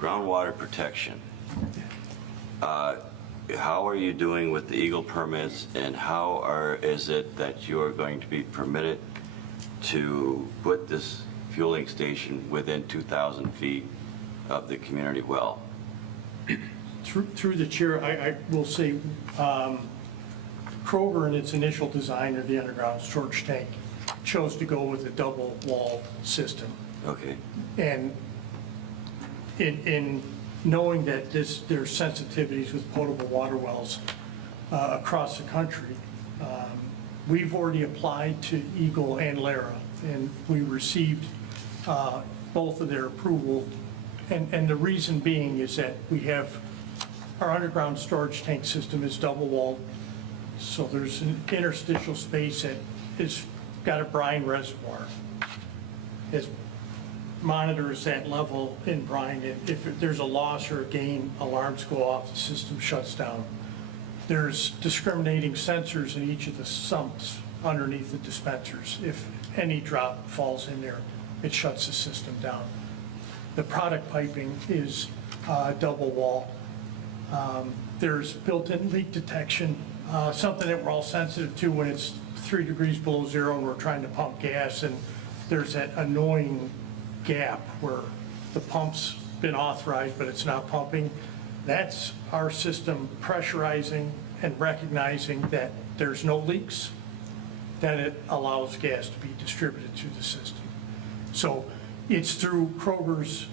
groundwater protection. How are you doing with the Eagle permits, and is it that you are going to be permitted to put this fueling station within 2,000 feet of the community well? Through the chair, I will say, Kroger in its initial design of the underground storage tank chose to go with a double wall system. Okay, And in knowing that there's sensitivities with potable water wells across the country, we've already applied to Eagle and Lara, and we received both of their approval. And the reason being is that we have, our underground storage tank system is double walled So there's an interstitial space that is, got a brine reservoir. It monitors that level in brine. If there's a loss or a gain, alarms go off, the system shuts down. There's discriminating sensors in each of the sumps underneath the dispensers. If any drop falls in there, it shuts the system down. The product piping is double wall. There's built-in leak detection, something that we're all sensitive to when it's 3 degrees below zero and we're trying to pump gas, and there's that annoying gap where the pump's been authorized, but it's not pumping. That's our system pressurizing and recognizing that there's no leaks, then it allows gas to be distributed through the system. So it's through Kroger's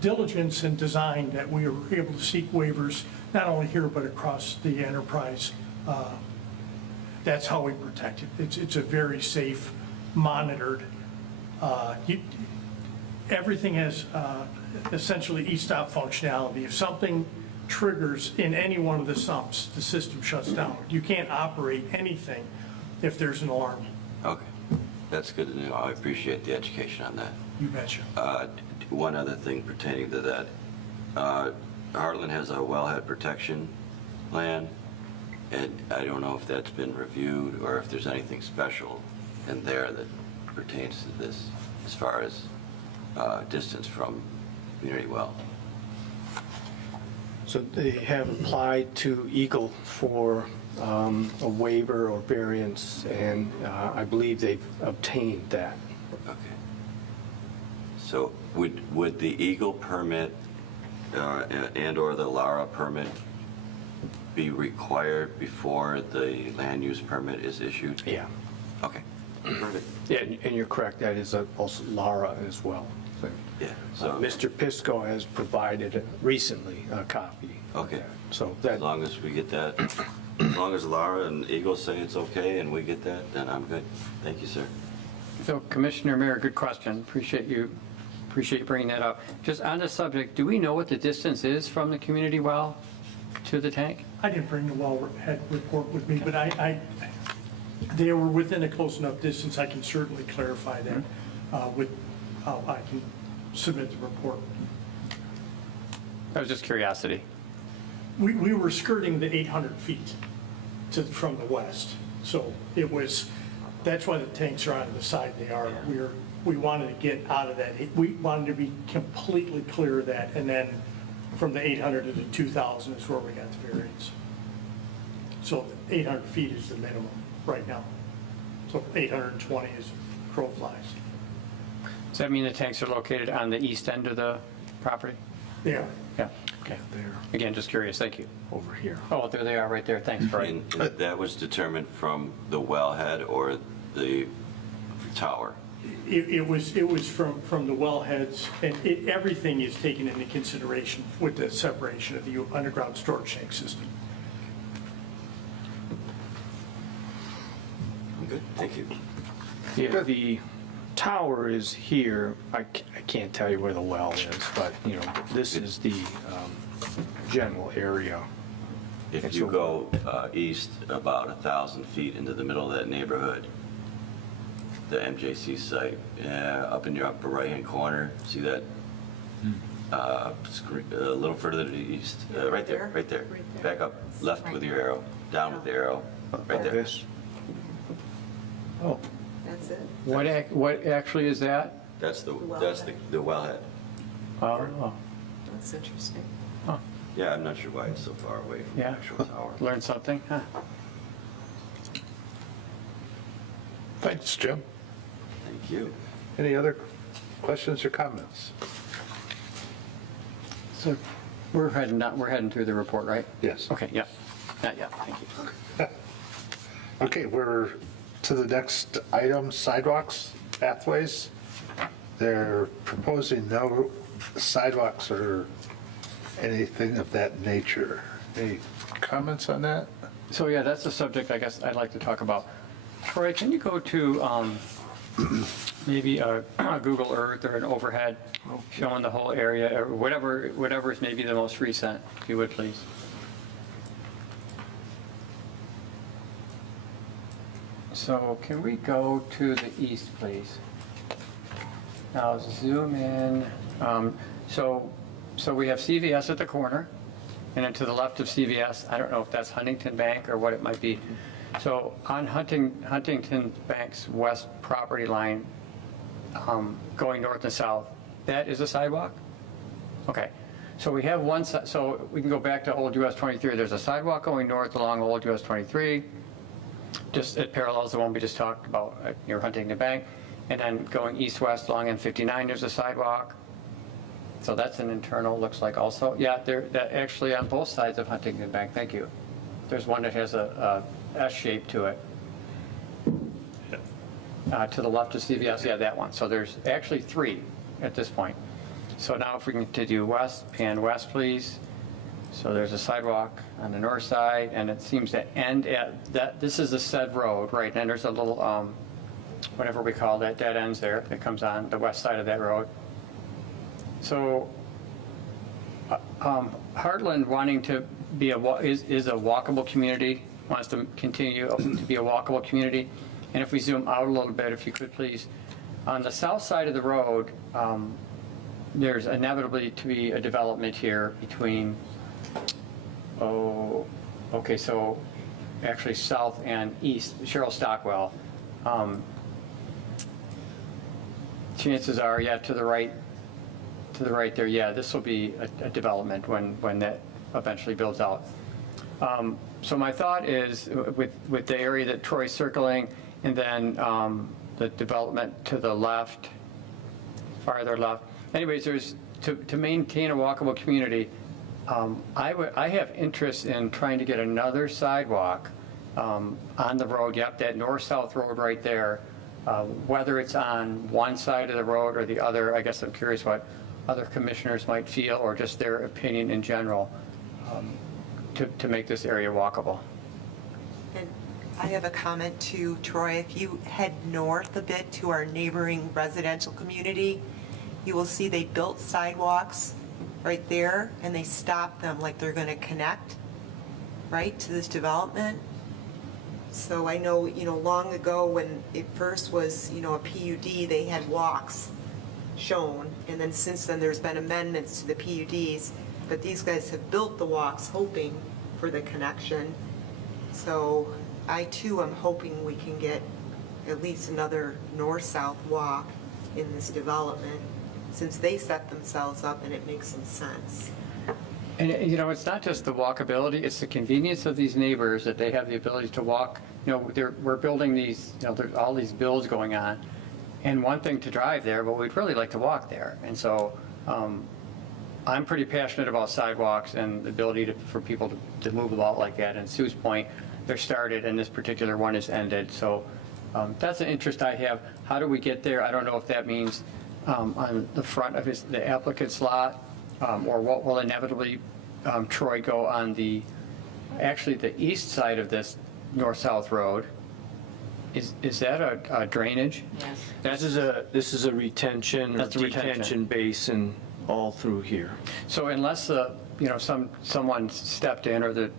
diligence and design that we were able to seek waivers, not only here, but across the enterprise. That's how we protect it. It's a very safe, monitored, everything has essentially e-stop functionality. If something triggers in any one of the sumps, the system shuts down. You can't operate anything if there's an alarm. Okay, that's good to know. I appreciate the education on that. You betcha. One other thing pertaining to that, Heartland has a wellhead protection plan, and I don't know if that's been reviewed or if there's anything special in there that pertains to this as far as distance from community well. So they have applied to Eagle for a waiver or variance, and I believe they've obtained that. Okay. So would the Eagle permit and/or the Lara permit be required before the land use permit is issued? Yeah. Okay. Perfect. Yeah, and you're correct, that is also Lara as well. Yeah. So Mr. Pisco has provided recently a copy. Okay. So as that, long as we get that, as long as Lara and Eagle say it's okay and we get that, then I'm good. Thank you, sir. So Commissioner Mayor, good question. Appreciate you bringing that up. Just on the subject, do we know what the distance is from the community well to the tank? I didn't bring the wellhead report with me, but they were within a close enough distance. I can certainly clarify that with how I can submit the report. That was just curiosity. We were skirting the 800 feet from the west. So it was, that's why the tanks are on the side they are. We wanted to get out of that. We wanted to be completely clear of that. And then from the 800 to the 2,000 is where we got the variance. So 800 feet is the minimum right now. So 820 is crow flies. Does that mean the tanks are located on the east end of the property? They are. Yeah. okay, they're Again, just curious. Thank you. over here. Oh, there they are right there. Thanks, Brian. And that was determined from the wellhead or the tower? It was from the wellheads, and everything is taken into consideration with the separation of the underground storage tank system. I'm good. Thank you. Yeah, the tower is here. I can't tell you where the well is, but, you know, this is the general area. If you go east about 1,000 feet into the middle of that neighborhood, the MJC site, up in your upper right-hand corner, see that? A little further to the east, right there, right there. Back up, left with your arrow, down with the arrow, right Oh, there. this? Oh, That's it. What actually is that? That's the wellhead. wellhead. Oh, That's interesting. Yeah, I'm not sure why it's so far away from the yeah. actual tower. Learned something? Huh. Thanks, Jim. Thank you. Any other questions or comments? So we're heading through the report, right? Yes. Okay, yeah. Not yet. Thank you. Okay, we're to the next item, sidewalks, pathways. They're proposing no sidewalks or anything of that nature. Any comments on that? So yeah, that's the subject I guess I'd like to talk about. Troy, can you go to maybe a Google Earth or an overhead showing the whole area, or whatever is maybe the most recent, if you would please. So can we go to the east, please? Now zoom in. So we have CVS at the corner, and then to the left of CVS, I don't know if that's Huntington Bank or what it might be. So on Huntington Bank's west property line, going north and south, that is a sidewalk? Okay. So we have one, so we can go back to Old US 23. There's a sidewalk going north along Old US 23. Just, it parallels the one we just talked about near Huntington Bank. And then going east-west along N59, there's a sidewalk. So that's an internal, looks like also. Yeah, that actually on both sides of Huntington Bank, thank you. There's one that has a S shape to it. To the left of CVS, yeah, that one. So there's actually 3 at this point. So now if we can do west, pan west, please. So there's a sidewalk on the north side, and it seems to end at that. This is the said road, right? And there's a little, whatever we call that, dead ends there that comes on the west side of that road. So Heartland wanting to be is a walkable community, wants to continue to be a walkable community. And if we zoom out a little bit, if you could please, on the south side of the road, there's inevitably to be a development here between, so actually south and east, Cheryl Stockwell. Chances are, yeah, to the right there, yeah, this will be a development when that eventually builds out. So my thought is with the area that Troy's circling, and then the development to the left, farther left. Anyways, there's to maintain a walkable community. I have interest in trying to get another sidewalk on the road. Yep, that north-south road right there. Whether it's on one side of the road or the other, I guess I'm curious what other commissioners might feel, or just their opinion in general, to make this area walkable. And I have a comment too, Troy. If you head north a bit to our neighboring residential community, you will see they built sidewalks right there, and they stopped them like they're going to connect, right, to this development. So I know, long ago when it first was, a PUD, they had walks shown, and then since then there's been amendments to the PUDs, but these guys have built the walks hoping for the connection. So I too am hoping we can get at least another north-south walk in this development, since they set themselves up and it makes some sense. And, it's not just the walkability, it's the convenience of these neighbors that they have the ability to walk. We're building these, there's all these builds going on. And one thing to drive there, but we'd really like to walk there. And so I'm pretty passionate about sidewalks and the ability for people to move about like that. And Sue's point, they're started and this particular one is ended. So that's an interest I have. How do we get there? I don't know if that means on the front of the applicant's lot, or what will inevitably Troy go on the east side of this north-south road. Is that a drainage? Yes. This is a retention or That's a retention. detention basin all through here. So unless someone stepped in, or the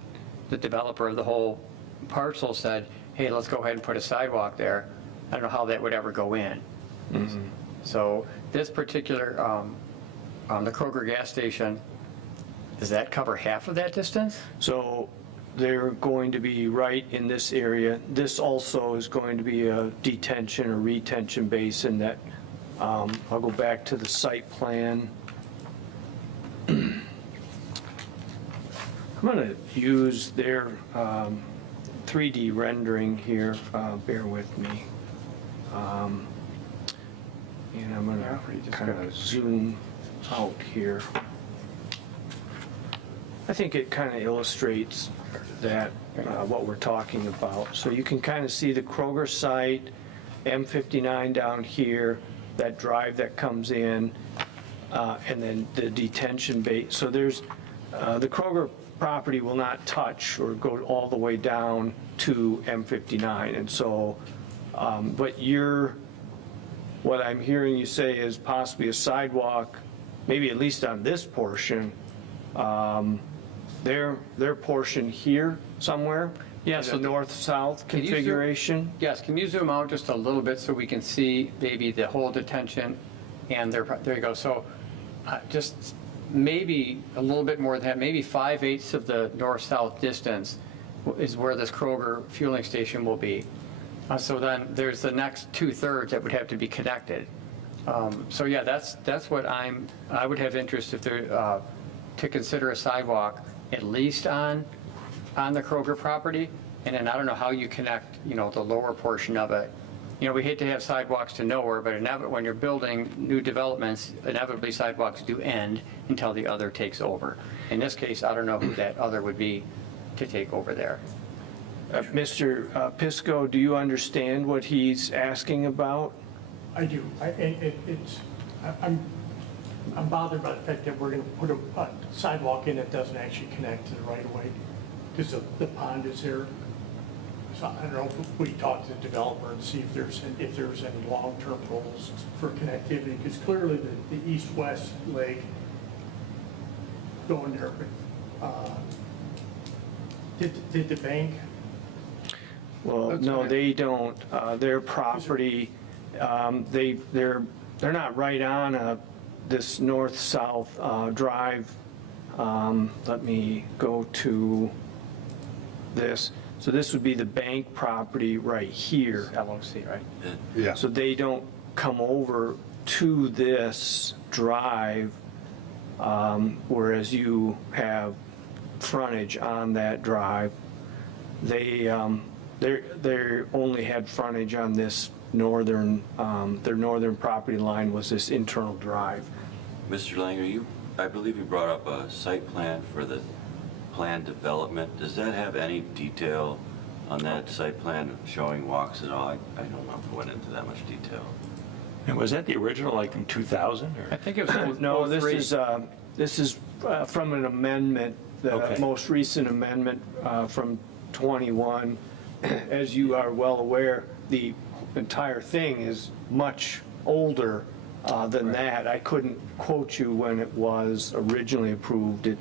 developer of the whole parcel said, hey, let's go ahead and put a sidewalk there, I don't know how that would ever go in. Mm-hmm. So this particular, the Kroger gas station, does that cover half of that distance? So they're going to be right in this area. This also is going to be a detention or retention basin that, I'll go back to the site plan. I'm going to use their 3D rendering here, bear with me. And I'm going to kind of zoom out here. I think it kind of illustrates that, what we're talking about. So you can kind of see the Kroger site, M59 down here, that drive that comes in, and then the detention base. So there's, the Kroger property will not touch or go all the way down to M59. And so, what I'm hearing you say is possibly a sidewalk, maybe at least on this portion, their portion here somewhere. Yeah, the so the- north-south Can you zoom- configuration? Yes, can you zoom out just a little bit so we can see maybe the whole detention and there you go. So just maybe a little bit more than that, maybe 5/8 of the north-south distance is where this Kroger fueling station will be. So then there's the next 2/3 that would have to be connected. So yeah, that's what I would have interest if there, to consider a sidewalk at least on the Kroger property. And then I don't know how you connect, the lower portion of it. We hate to have sidewalks to nowhere, but when you're building new developments, inevitably sidewalks do end until the other takes over. In this case, I don't know who that other would be to take over there. Mr. Pisco, do you understand what he's asking about? I do. I'm bothered by the fact that we're going to put a sidewalk in that doesn't actually connect to the right of way because the pond is there. So I don't know if we talk to the developer and see if there's any long-term goals for connectivity, because clearly the east-west leg going there, but did the bank? Well, That's no, fine. they don't. Their property, they're not right on this north-south drive. Let me go to this. So this would be the bank property right here. LOC, right? Yeah. So they don't come over to this drive, whereas you have frontage on that drive. They only had frontage on this northern, their northern property line was this internal drive. Mr. Langer, I believe you brought up a site plan for the planned development. Does that have any detail on that site plan showing walks at all? I don't know if it went into that much detail. And was that the original, like from 2000? I Or? think it was. No, 03. this is from an amendment, the Okay. most recent amendment from 21. As you are well aware, the entire thing is much older than that. I couldn't quote you when it was originally approved.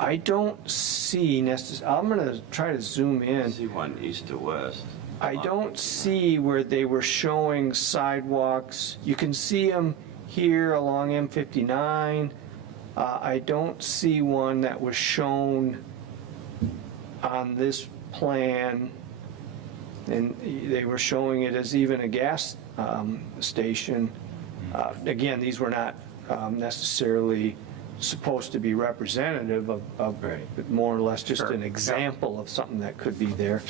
I don't see I'm going to try to zoom I in. see one east to west. I don't see where they were showing sidewalks. You can see them here along M59. I don't see one that was shown on this plan, and they were showing it as even a gas station. Again, these were not necessarily supposed to be representative of Right. more or less just Sure. an example of something that could be there.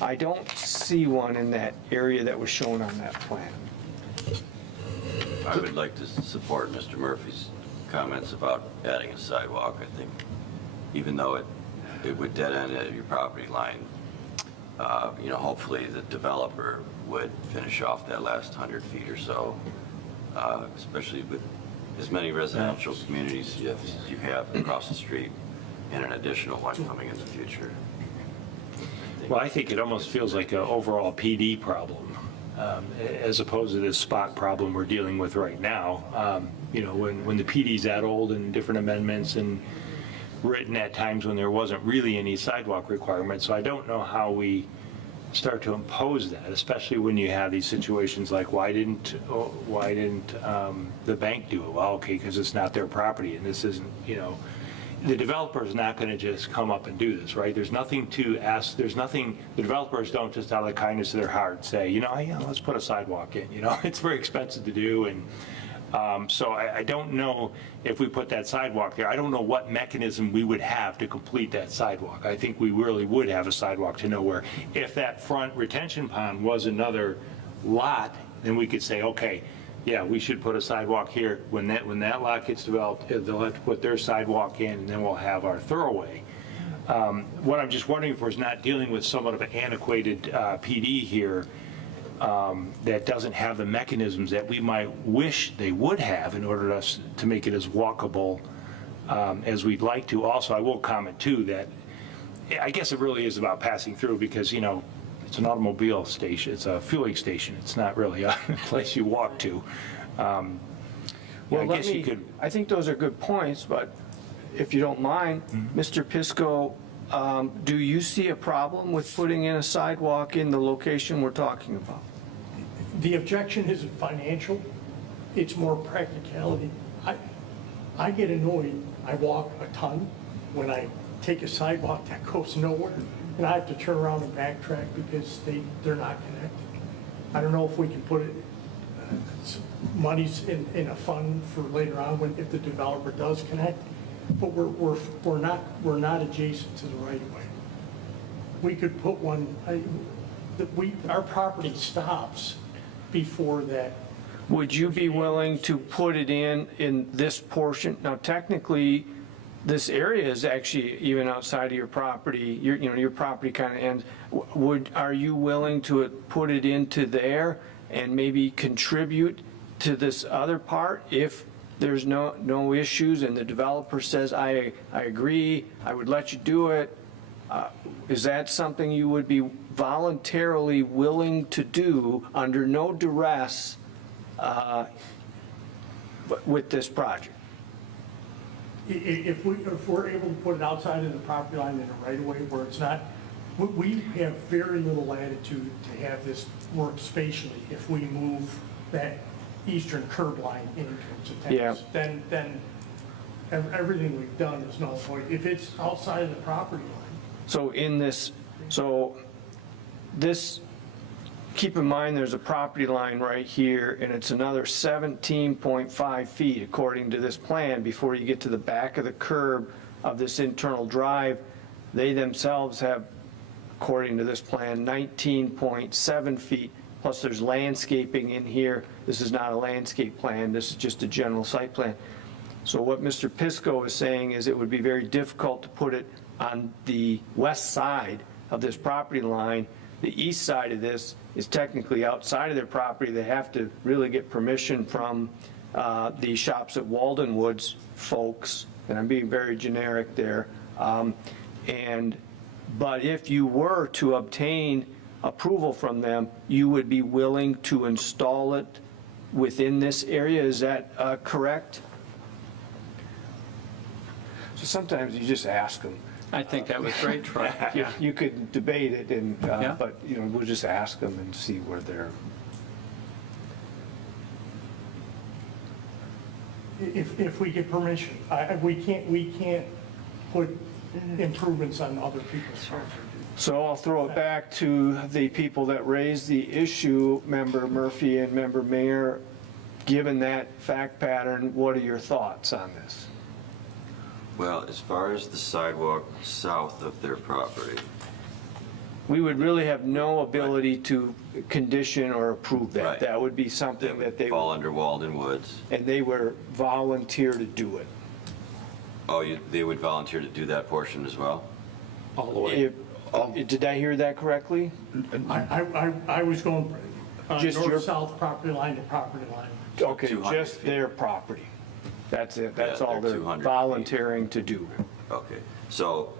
I don't see one in that area that was shown on that plan. I would like to support Mr. Murphy's comments about adding a sidewalk. I think even though it would dead end at your property line, hopefully the developer would finish off that last 100 feet or so, especially with as many residential communities you have across the street and an additional one coming in the future. Well, I think it almost feels like an overall PD problem, as opposed to this spot problem we're dealing with right now. When the PD's that old and different amendments and written at times when there wasn't really any sidewalk requirements. So I don't know how we start to impose that, especially when you have these situations like why didn't the bank do it? Well, okay, because it's not their property and this isn't, the developer's not going to just come up and do this, right? There's nothing to ask, the developers don't just out of the kindness of their heart say, let's put a sidewalk in, it's very expensive to do. And so I don't know if we put that sidewalk there, I don't know what mechanism we would have to complete that sidewalk. I think we really would have a sidewalk to know where, if that front retention pond was another lot, then we could say, okay, yeah, we should put a sidewalk here. When that lot gets developed, they'll have to put their sidewalk in, and then we'll have our thoroughway. What I'm just wondering if we're not dealing with somewhat of an antiquated PD here that doesn't have the mechanisms that we might wish they would have in order to make it as walkable as we'd like to. Also, I will comment too that I guess it really is about passing through because, it's an automobile station, it's a fueling station, it's not really a place you walk to. I guess you could. I think those are good points, but if you don't mind, Mr. Pisco, do you see a problem with putting in a sidewalk in the location we're talking about? The objection isn't financial, it's more practicality. I get annoyed, I walk a ton when I take a sidewalk that goes nowhere, and I have to turn around and backtrack because they're not connected. I don't know if we can put it, money's in a fund for later on when, if the developer does connect, but we're not adjacent to the right of way. We could put one, our property stops before that. Would you be willing to put it in this portion? Now, technically, this area is actually even outside of your property, your property kind of ends. Are you willing to put it into there and maybe contribute to this other part if there's no issues and the developer says, I agree, I would let you do it? Is that something you would be voluntarily willing to do under no duress with this project? If we're able to put it outside of the property line in a right of way where it's not, we have very little latitude to have this work spatially if we move that eastern curb line into Yeah. Then everything we've done is null and void. If it's outside of the property line, So keep in mind, there's a property line right here, and it's another 17.5 feet according to this plan before you get to the back of the curb of this internal drive. They themselves have, according to this plan, 19.7 feet, plus there's landscaping in here. This is not a landscape plan, this is just a general site plan. So what Mr. Pisco is saying is it would be very difficult to put it on the west side of this property line. The east side of this is technically outside of their property. They have to really get permission from the Shops at Walden Woods folks, and I'm being very generic there. But if you were to obtain approval from them, you would be willing to install it within this area. Is that correct? So sometimes you just ask them. I think that was great, Troy. Yeah. You could debate it, Yeah. but we'll just ask them and see where they're. if we get permission, we can't put improvements on other people's property. So I'll throw it back to the people that raised the issue, Member Murphy and Member Mayor. Given that fact pattern, what are your thoughts on this? Well, as far as the sidewalk south of their property, We would really have no ability to condition or approve that. Right. That would be something that they, fall under Walden Woods. and they were volunteer to do it. Oh, they would volunteer to do that portion as well? All the way. Did I hear that correctly? I was going Just your- north-south property line to property line. Okay, 200 just feet. their property. That's it, that's Yeah, all they're they're 200 feet. volunteering to do. Okay, so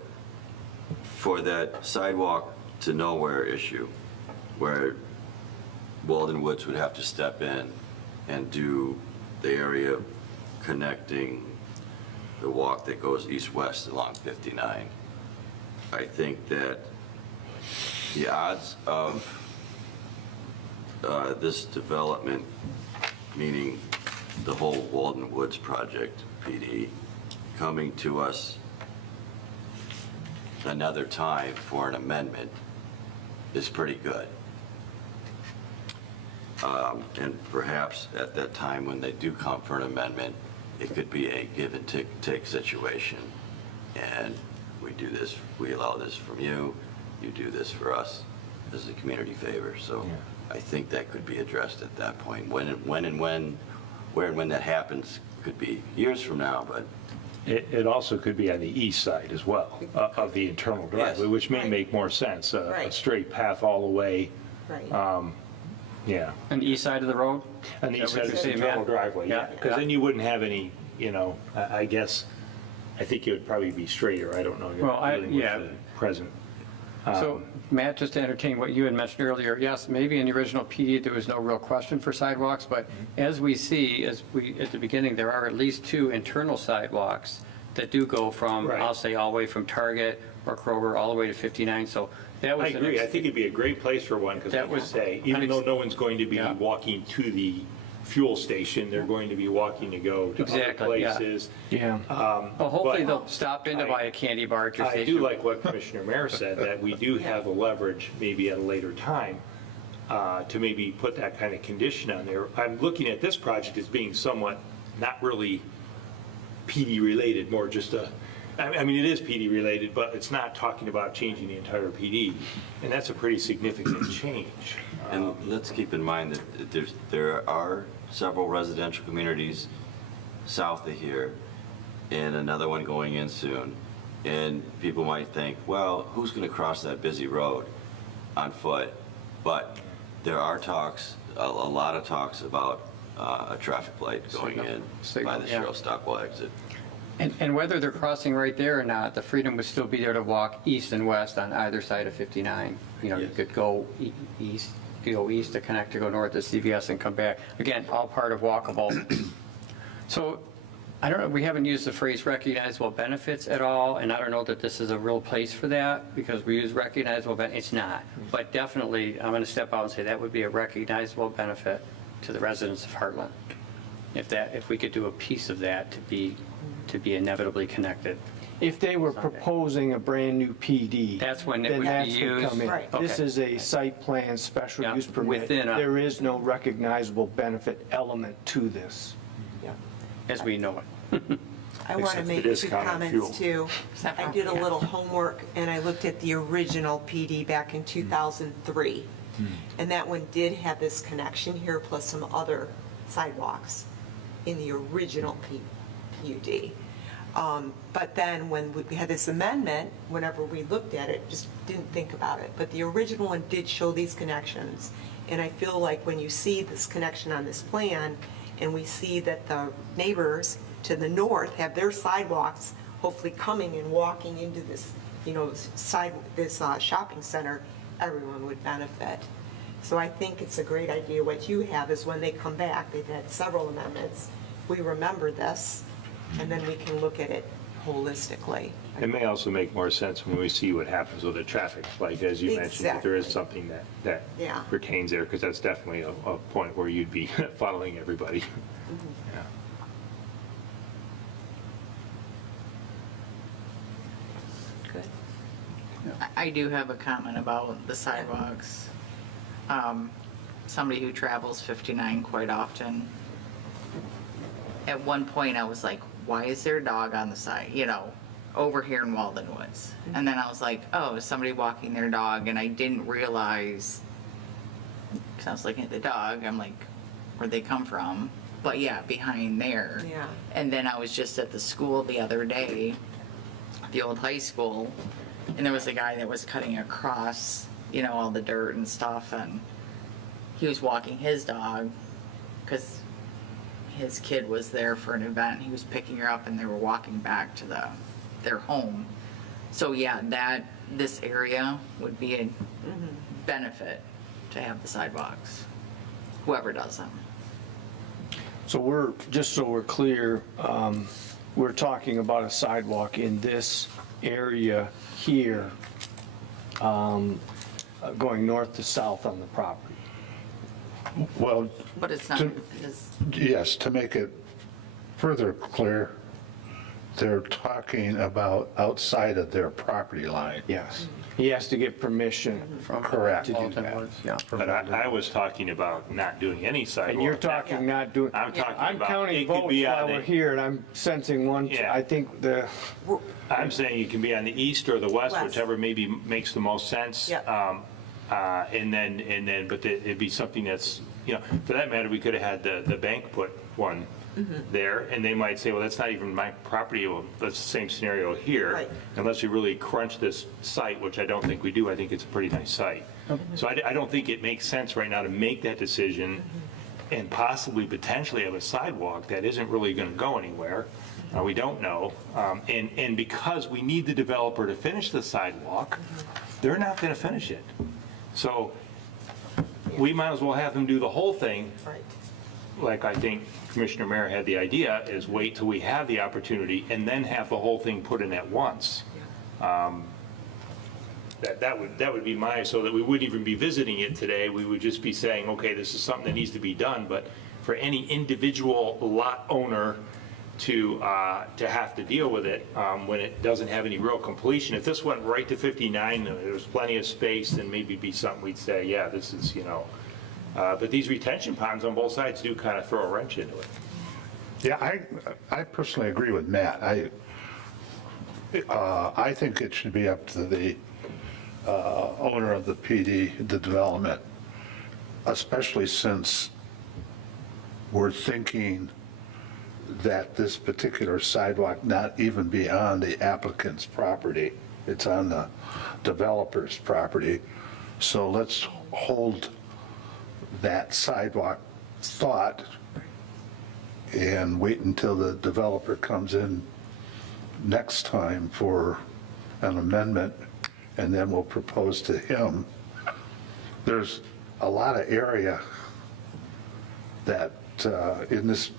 for that sidewalk to nowhere issue, where Walden Woods would have to step in and do the area connecting the walk that goes east-west along 59, I think that the odds of this development, meaning the whole Walden Woods project, PD, coming to us another time for an amendment is pretty good. And perhaps at that time when they do come for an amendment, it could be a give and take situation. And we do this, we allow this from you, you do this for us as a community favor. So I think that could be addressed at that point. Where and when that happens could be years from now, but It also could be on the east side as well, of the internal driveway, Yes. which may Right. make more sense, a Right. straight path all the way, Right. yeah. On the east side of the road? On the Is east that side what of the you're saying, internal Matt? driveway, yeah, Yeah. because then you wouldn't have any, I guess, I think it would probably be straighter, I don't know. Well, dealing with yeah. the Present. So, Matt, just to entertain what you had mentioned earlier, yes, maybe in the original PD, there was no real question for sidewalks, but as we see, at the beginning, there are at least 2 internal sidewalks that do go from, Right. I'll say, all the way from Target or Kroger all the way to 59, so that was. I agree. I think it'd be a great place for one, because That like I was- say, even though no one's going to be Yeah. walking to the fuel station, they're going to be walking to go to other Exactly, yeah. places. Yeah. Well, hopefully But they'll stop in to buy a candy bar at your I station. do like what Commissioner Mayer said, that we do have a leverage, maybe at a later time, to maybe put that kind of condition on there. I'm looking at this project as being somewhat, not really PD related, more just I mean, it is PD related, but it's not talking about changing the entire PD, and that's a pretty significant change. And let's keep in mind that there are several residential communities south of here, and another one going in soon. And people might think, well, who's going to cross that busy road on foot? But there are talks, a lot of talks about a traffic light going in by the Yeah. Cheryl Stockwell exit. And whether they're crossing right there or not, the freedom would still be there to walk east and west on either side of 59. You know, you Yes. could go east, you go east to connect to go north to CVS and come back. Again, all part of walkable. So, I don't know, we haven't used the phrase recognizable benefits at all, and I don't know that this is a real place for that, because we use recognizable, it's not. But definitely, I'm going to step out and say that would be a recognizable benefit to the residents of Heartland. If we could do a piece of that to be inevitably connected. If they were proposing a brand-new PD. That's when it then would be that's what used. come in. Right. This Okay. is a site plan, special Yeah, use permit. within a- There is no recognizable benefit element to this. As we know it. I want to Except make for two discounted fuel. comments too. I did a little homework and I looked at the original PD back in 2003. And that one did have this connection here plus some other sidewalks in the original PUD. But then when we had this amendment, whenever we looked at it, just didn't think about it. But the original one did show these connections. And I feel like when you see this connection on this plan, and we see that the neighbors to the north have their sidewalks hopefully coming and walking into this, this shopping center, everyone would benefit. So I think it's a great idea. What you have is when they come back, they've had several amendments, we remember this, and then we can look at it holistically. It may also make more sense when we see what happens with the traffic, like as you mentioned, if there is something that Yeah. pertains there, because that's definitely a point where you'd be following everybody. Yeah. Good. I do have a comment about the sidewalks. Somebody who travels 59 quite often. At one point, I was like, why is there a dog on the side, over here in Walden Woods? And then I was like, oh, is somebody walking their dog? And I didn't realize, because I was looking at the dog, I'm like, where'd they come from? But yeah, behind there. Yeah. And then I was just at the school the other day, the old high school, and there was a guy that was cutting across, all the dirt and stuff, and he was walking his dog because his kid was there for an event. He was picking her up and they were walking back to their home. So yeah, this area would be a benefit to have the sidewalks, whoever does them. So just so we're clear, we're talking about a sidewalk in this area here, going north to south on the property. Well, But it's not, yes, to make it further clear, they're talking about outside of their property line. Yes. He has to get permission. From Correct. Walton Woods, yeah. But I was talking about not doing any sidewalk. And you're talking not doing. I'm talking I'm about, counting it could votes be while on we're the, here, and I'm sensing one, Yeah. I think I'm saying it can be on the east or the west, West. whichever maybe makes the most sense. Yep. And then, but it'd be something that's, for that matter, we could have had the bank put one there, and they might say, well, that's not even my property, well, that's the same scenario here. Right. Unless we really crunch this site, which I don't think we do, I think it's a pretty nice site. So I don't think it makes sense right now to make that decision and possibly potentially have a sidewalk that isn't really going to go anywhere. We don't know. And because we need the developer to finish the sidewalk, they're not going to finish it. So we might as well have them do the whole thing Right. like I think Commissioner Mayer had the idea, is wait till we have the opportunity and then have the whole thing put in at once. That would be my, so that we wouldn't even be visiting it today, we would just be saying, okay, this is something that needs to be done, but for any individual lot owner to have to deal with it when it doesn't have any real completion, if this went right to 59, there was plenty of space, then maybe it'd be something we'd say, yeah, this is, but these retention ponds on both sides do kind of throw a wrench into it. Yeah, I personally agree with Matt. I think it should be up to the owner of the PD, the development, especially since we're thinking that this particular sidewalk not even be on the applicant's property. It's on the developer's property. So let's hold that sidewalk thought and wait until the developer comes in next time for an amendment, and then we'll propose to him. There's a lot of area that in this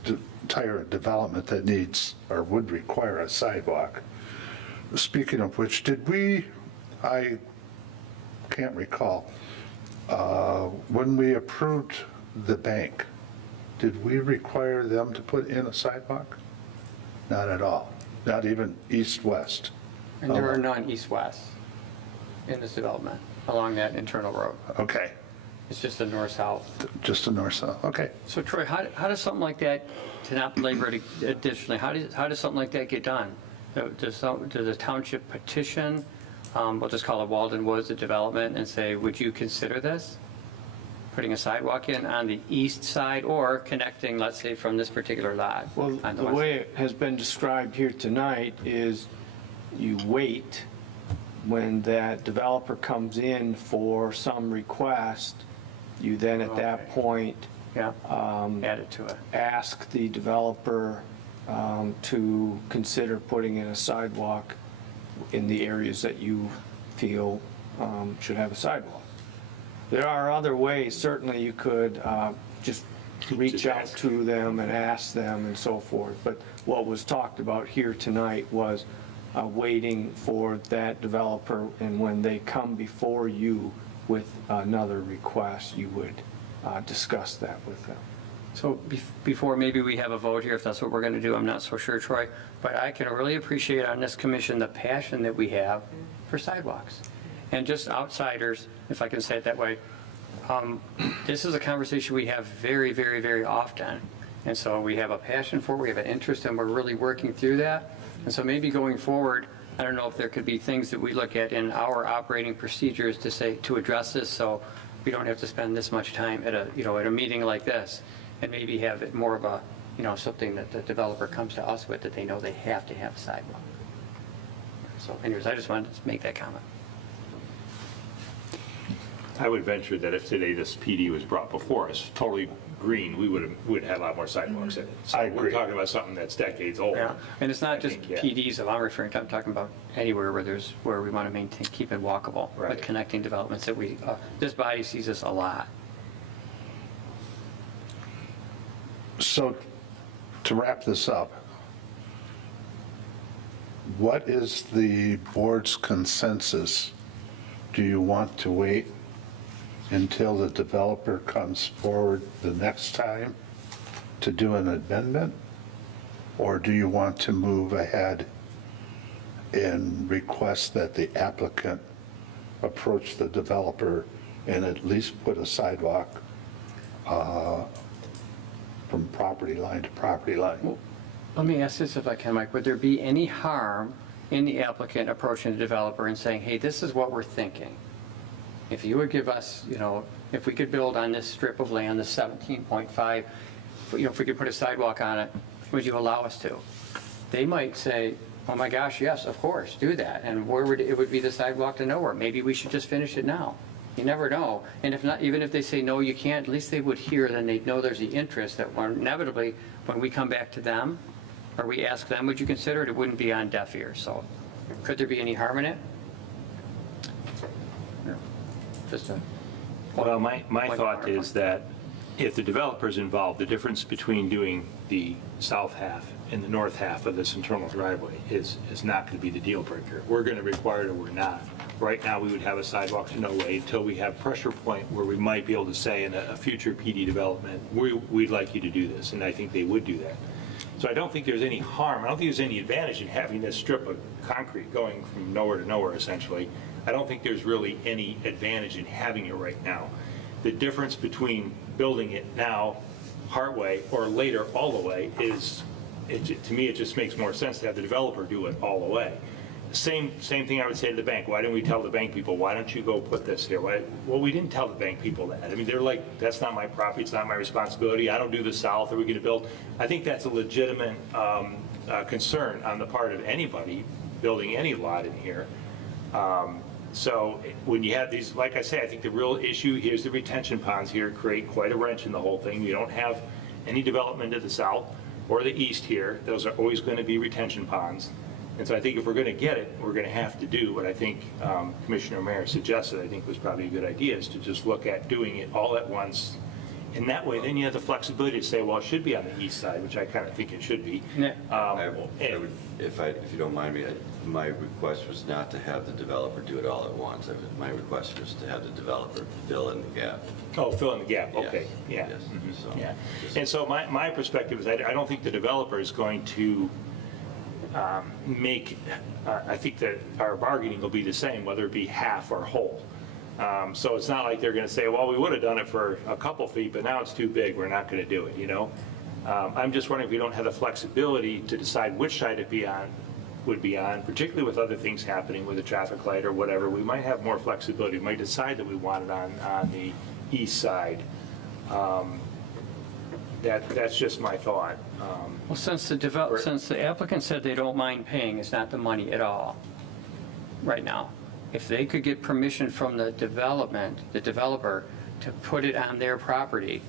entire development that needs or would require a sidewalk. Speaking of which, I can't recall, when we approved the bank, did we require them to put in a sidewalk? Not at all, not even east-west. And there are none east-west in this development along that internal road. Okay, It's just a north-south. just a north-south, okay. So Troy, how does something like that, to not belabor it additionally, how does something like that get done? Does the township petition, we'll just call it Walden Woods, the development, and say, would you consider this? Putting a sidewalk in on the east side or connecting, let's say, from this particular lot? Well, on the west way side? it has been described here tonight is you wait when that developer comes in for some request, you then at that Okay. point Yeah, add it to it. ask the developer to consider putting in a sidewalk in the areas that you feel should have a sidewalk. There are other ways, certainly you could just reach Just out ask. to them and ask them and so forth. But what was talked about here tonight was waiting for that developer, and when they come before you with another request, you would discuss that with them. So before maybe we have a vote here, if that's what we're going to do, I'm not so sure, Troy, but I can really appreciate on this commission the passion that we have for sidewalks. And just outsiders, if I can say it that way, this is a conversation we have very, very, very often. And so we have a passion for it, we have an interest, and we're really working through that. And so maybe going forward, I don't know if there could be things that we look at in our operating procedures to say, to address this, so we don't have to spend this much time at a meeting like this, and maybe have it more of a, something that the developer comes to us with, that they know they have to have a sidewalk. So anyways, I just wanted to make that comment. I would venture that if today this PD was brought before us, totally green, we would have a lot more sidewalks in it. So I agree. We're talking about something that's decades old. Yeah, and it's not just think, yeah. PDs that I'm referring to, I'm talking about anywhere where we want to maintain, keep it walkable, Right. but connecting developments that this body sees this a lot. So, to wrap this up, what is the board's consensus? Do you want to wait until the developer comes forward the next time to do an amendment? Or do you want to move ahead and request that the applicant approach the developer and at least put a sidewalk from property line to property line? Let me ask this if I can, Mike, would there be any harm in the applicant approaching the developer and saying, hey, this is what we're thinking? If you would give us, if we could build on this strip of land, the 17.5, if we could put a sidewalk on it, would you allow us to? They might say, oh my gosh, yes, of course, do that. And where would it would be the sidewalk to nowhere? Maybe we should just finish it now. You never know. And if not, even if they say, no, you can't, at least they would hear, then they'd know there's the interest that inevitably, when we come back to them, or we ask them, would you consider it, it wouldn't be on deaf ears. So could there be any harm in it? Just a. Well, my thought is that if the developer's involved, the difference between doing the south half and the north half of this internal driveway is not going to be the deal breaker. We're going to require it or we're not. Right now, we would have a sidewalk to no way until we have pressure point where we might be able to say in a future PD development, we'd like you to do this, and I think they would do that. So I don't think there's any harm, I don't think there's any advantage in having this strip of concrete going from nowhere to nowhere, essentially. I don't think there's really any advantage in having it right now. The difference between building it now, partway, or later all the way is, to me, it just makes more sense to have the developer do it all the way. Same thing I would say to the bank. Why didn't we tell the bank people, why don't you go put this here? Well, we didn't tell the bank people that. I mean, they're like, that's not my property, it's not my responsibility, I don't do the south, are we gonna build? I think that's a legitimate concern on the part of anybody building any lot in here. So when you have these, like I say, I think the real issue, here's the retention ponds here, create quite a wrench in the whole thing. You don't have any development to the south or the east here. Those are always going to be retention ponds. And so I think if we're going to get it, we're going to have to do what I think Commissioner Mayer suggested, I think was probably a good idea, is to just look at doing it all at once. And that way, then you have the flexibility to say, well, it should be on the east side, which I kind of think it should be. Yeah. I would, if you don't mind me, my request was not to have the developer do it all at once. My request was to have the developer fill in the gap. Oh, fill in the gap, okay, yeah. Yes. So, Yeah, just- and so my perspective is I don't think the developer is going to make, I think that our bargaining will be the same, whether it be half or whole. So it's not like they're going to say, well, we would have done it for a couple feet, but now it's too big, we're not going to do it, you know? I'm just wondering if we don't have the flexibility to decide which side it would be on, particularly with other things happening with a traffic light or whatever, we might have more flexibility. We might decide that we want it on the east side. That's just my thought. Well, since the applicant said they don't mind paying, it's not the money at all, right now. If they could get permission from the developer, to put it on their property,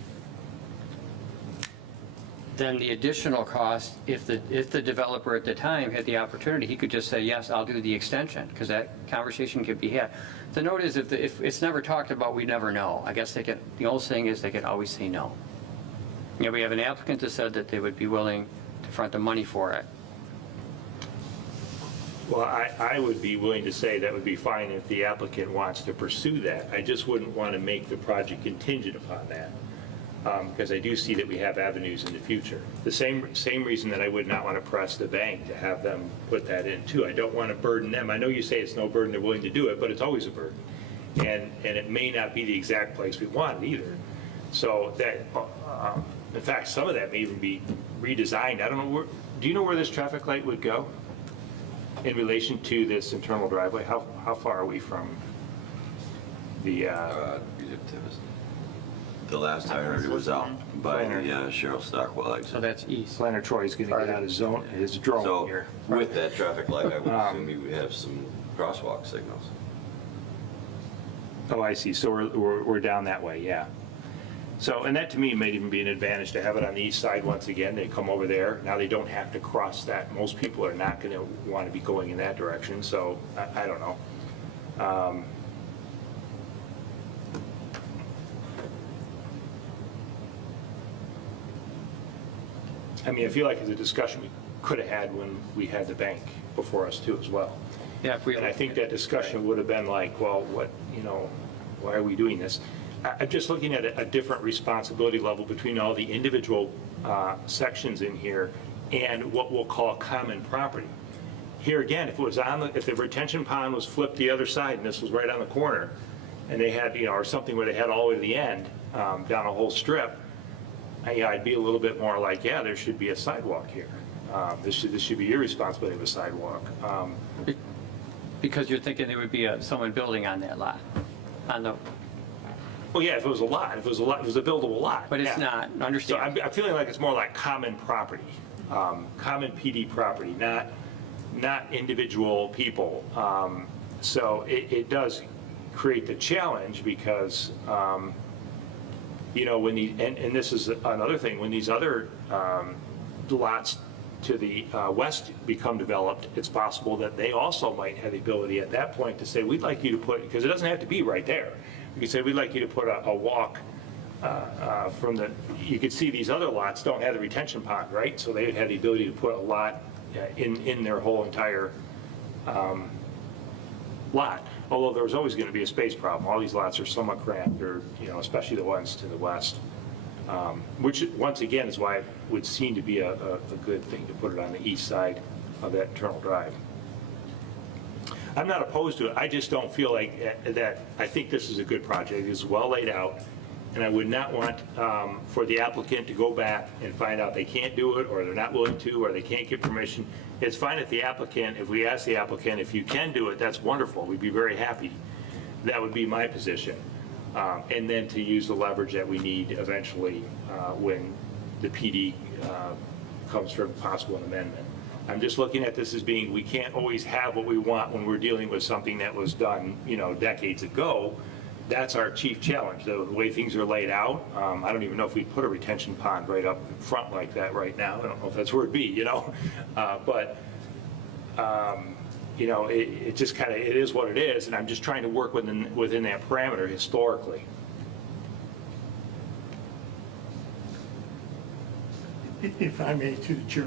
then the additional cost, if the developer at the time had the opportunity, he could just say, yes, I'll do the extension, because that conversation could be had. The note is, if it's never talked about, we never know. I guess the old saying is they could always say no. You know, we have an applicant that said that they would be willing to front the money for it. Well, I would be willing to say that would be fine if the applicant wants to pursue that. I just wouldn't want to make the project contingent upon that, because I do see that we have avenues in the future. The same reason that I would not want to press the bank to have them put that in too. I don't want to burden them. I know you say it's no burden, they're willing to do it, but it's always a burden. And it may not be the exact place we want it either. So that, in fact, some of that may even be redesigned. I don't know, do you know where this traffic light would go in relation to this internal driveway? How far are we from the, The last I heard, it was out by the Cheryl Stockwell exit. So that's east. Planner Troy's going to get out his drone So here. with that traffic light, I would assume you would have some crosswalk signals. Oh, I see, so we're down that way, yeah. So, and that to me may even be an advantage to have it on the east side once again. They come over there, now they don't have to cross that. Most people are not going to want to be going in that direction, so I don't know. I mean, I feel like it's a discussion we could have had when we had the bank before us too as well. Yeah, if we. And I think that discussion would have been like, well, what, why are we doing this? I'm just looking at a different responsibility level between all the individual sections in here and what we'll call common property. Here again, if it was if the retention pond was flipped the other side and this was right on the corner, and they had, or something where they had all the way to the end, down a whole strip, I'd be a little bit more like, yeah, there should be a sidewalk here. This should be your responsibility of a sidewalk. Because you're thinking there would be someone building on that lot, on the. Well, yeah, if it was a lot, if it was a buildable lot. But it's yeah. not, understand. So I'm feeling like it's more like common property, common PD property, not individual people. So it does create the challenge because, when and this is another thing, when these other lots to the west become developed, it's possible that they also might have the ability at that point to say, we'd like you to put, because it doesn't have to be right there. We could say, we'd like you to put a walk you could see these other lots don't have the retention pond, right? So they would have the ability to put a lot in their whole entire lot. Although there's always going to be a space problem. All these lots are somewhat cramped, or, especially the ones to the west. Which, once again, is why it would seem to be a good thing to put it on the east side of that internal drive. I'm not opposed to it, I just don't feel like that, I think this is a good project, it's well laid out, and I would not want for the applicant to go back and find out they can't do it, or they're not willing to, or they can't get permission. It's fine if we ask the applicant, if you can do it, that's wonderful, we'd be very happy. That would be my position. And then to use the leverage that we need eventually when the PD comes for possible amendment. I'm just looking at this as being, we can't always have what we want when we're dealing with something that was done, decades ago. That's our chief challenge, the way things are laid out. I don't even know if we'd put a retention pond right up front like that right now. I don't know if that's where it'd be, but it just kind of, it is what it is, and I'm just trying to work within that parameter historically. If I may, to the chair,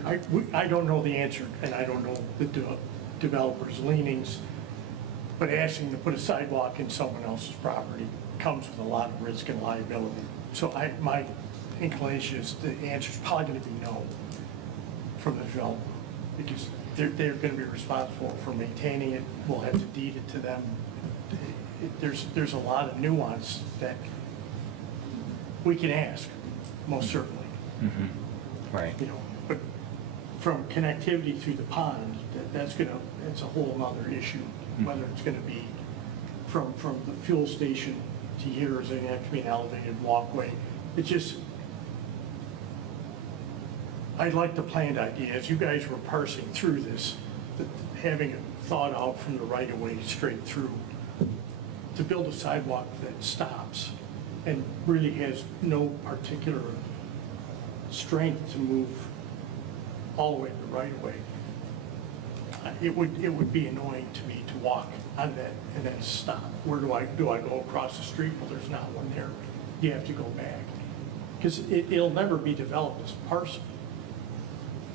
I don't know the answer, and I don't know the developer's leanings, but asking to put a sidewalk in someone else's property comes with a lot of risk and liability. So my inclination is the answer's probably going to be no from the developer, because they're going to be responsible for maintaining it. We'll have to deed it to them. There's a lot of nuance that we can ask, most certainly. Right. But from connectivity through the pond, that's a whole other issue. Whether it's going to be from the fuel station to here, is it going to have to be an elevated walkway? It's just, I like the planned idea, as you guys were parsing through this, that having it thought out from the right of way straight through, to build a sidewalk that stops and really has no particular strength to move all the way to the right of way. It would be annoying to me to walk on that and then stop. Where do I go across the street? Well, there's not one there. You have to go back. Because it'll never be developed as a parcel.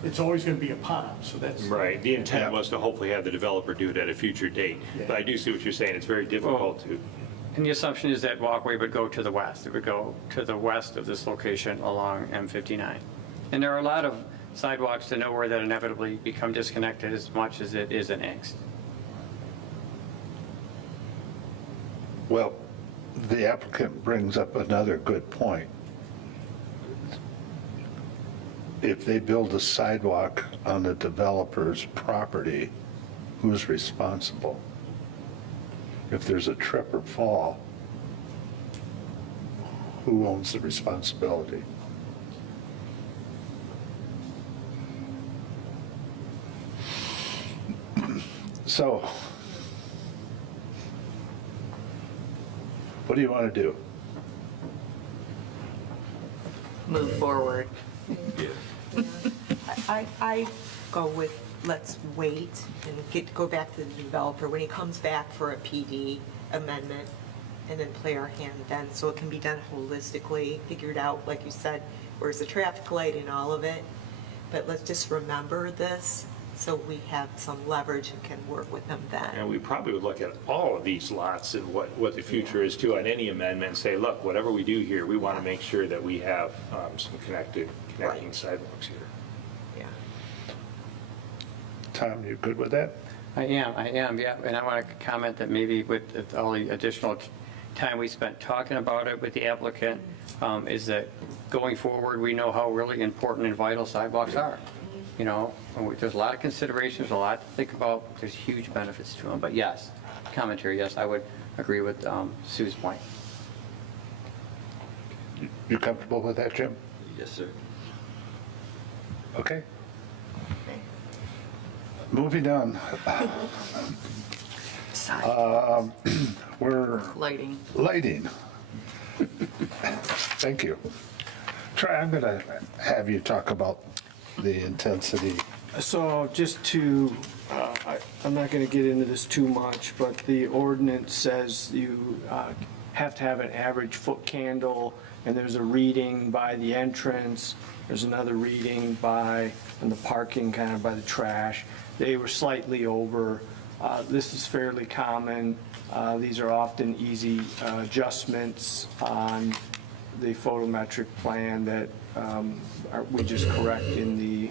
It's always going to be a pond, so that's. Right, the intent was to hopefully have the developer do it at a future date. Yeah. But I do see what you're saying, it's very difficult to. And the assumption is that walkway would go to the west. It would go to the west of this location along M59. And there are a lot of sidewalks to nowhere that inevitably become disconnected as much as it is an angst. Well, the applicant brings up another good point. If they build a sidewalk on the developer's property, who's responsible? If there's a trip or fall, who owns the responsibility? So, what do you want to do? Move forward. I go with, let's wait and go back to the developer when he comes back for a PD amendment, and then play our hand then, so it can be done holistically, figured out, like you said, where's the traffic light and all of it. But let's just remember this, so we have some leverage and can work with them then. And we probably would look at all of these lots and what the future is too on any amendment and say, look, whatever we do here, we want to make sure that we have some connecting Right. sidewalks here. Yeah. Tom, you good with that? I am, yeah. And I want to comment that maybe with all the additional time we spent talking about it with the applicant, is that going forward, we know how really important and vital sidewalks are. There's a lot of considerations, a lot to think about. There's huge benefits to them. But yes, commentary, yes, I would agree with Sue's point. You comfortable with that, Jim? Yes, sir. Okay. Moving on. We're Lighting. lighting. Thank you. Troy, I'm going to have you talk about the intensity. So just to, I'm not going to get into this too much, but the ordinance says you have to have an average foot candle, and there's a reading by the entrance, there's another reading by, in the parking, kind of by the trash. They were slightly over. This is fairly common. These are often easy adjustments on the photometric plan that we just correct in the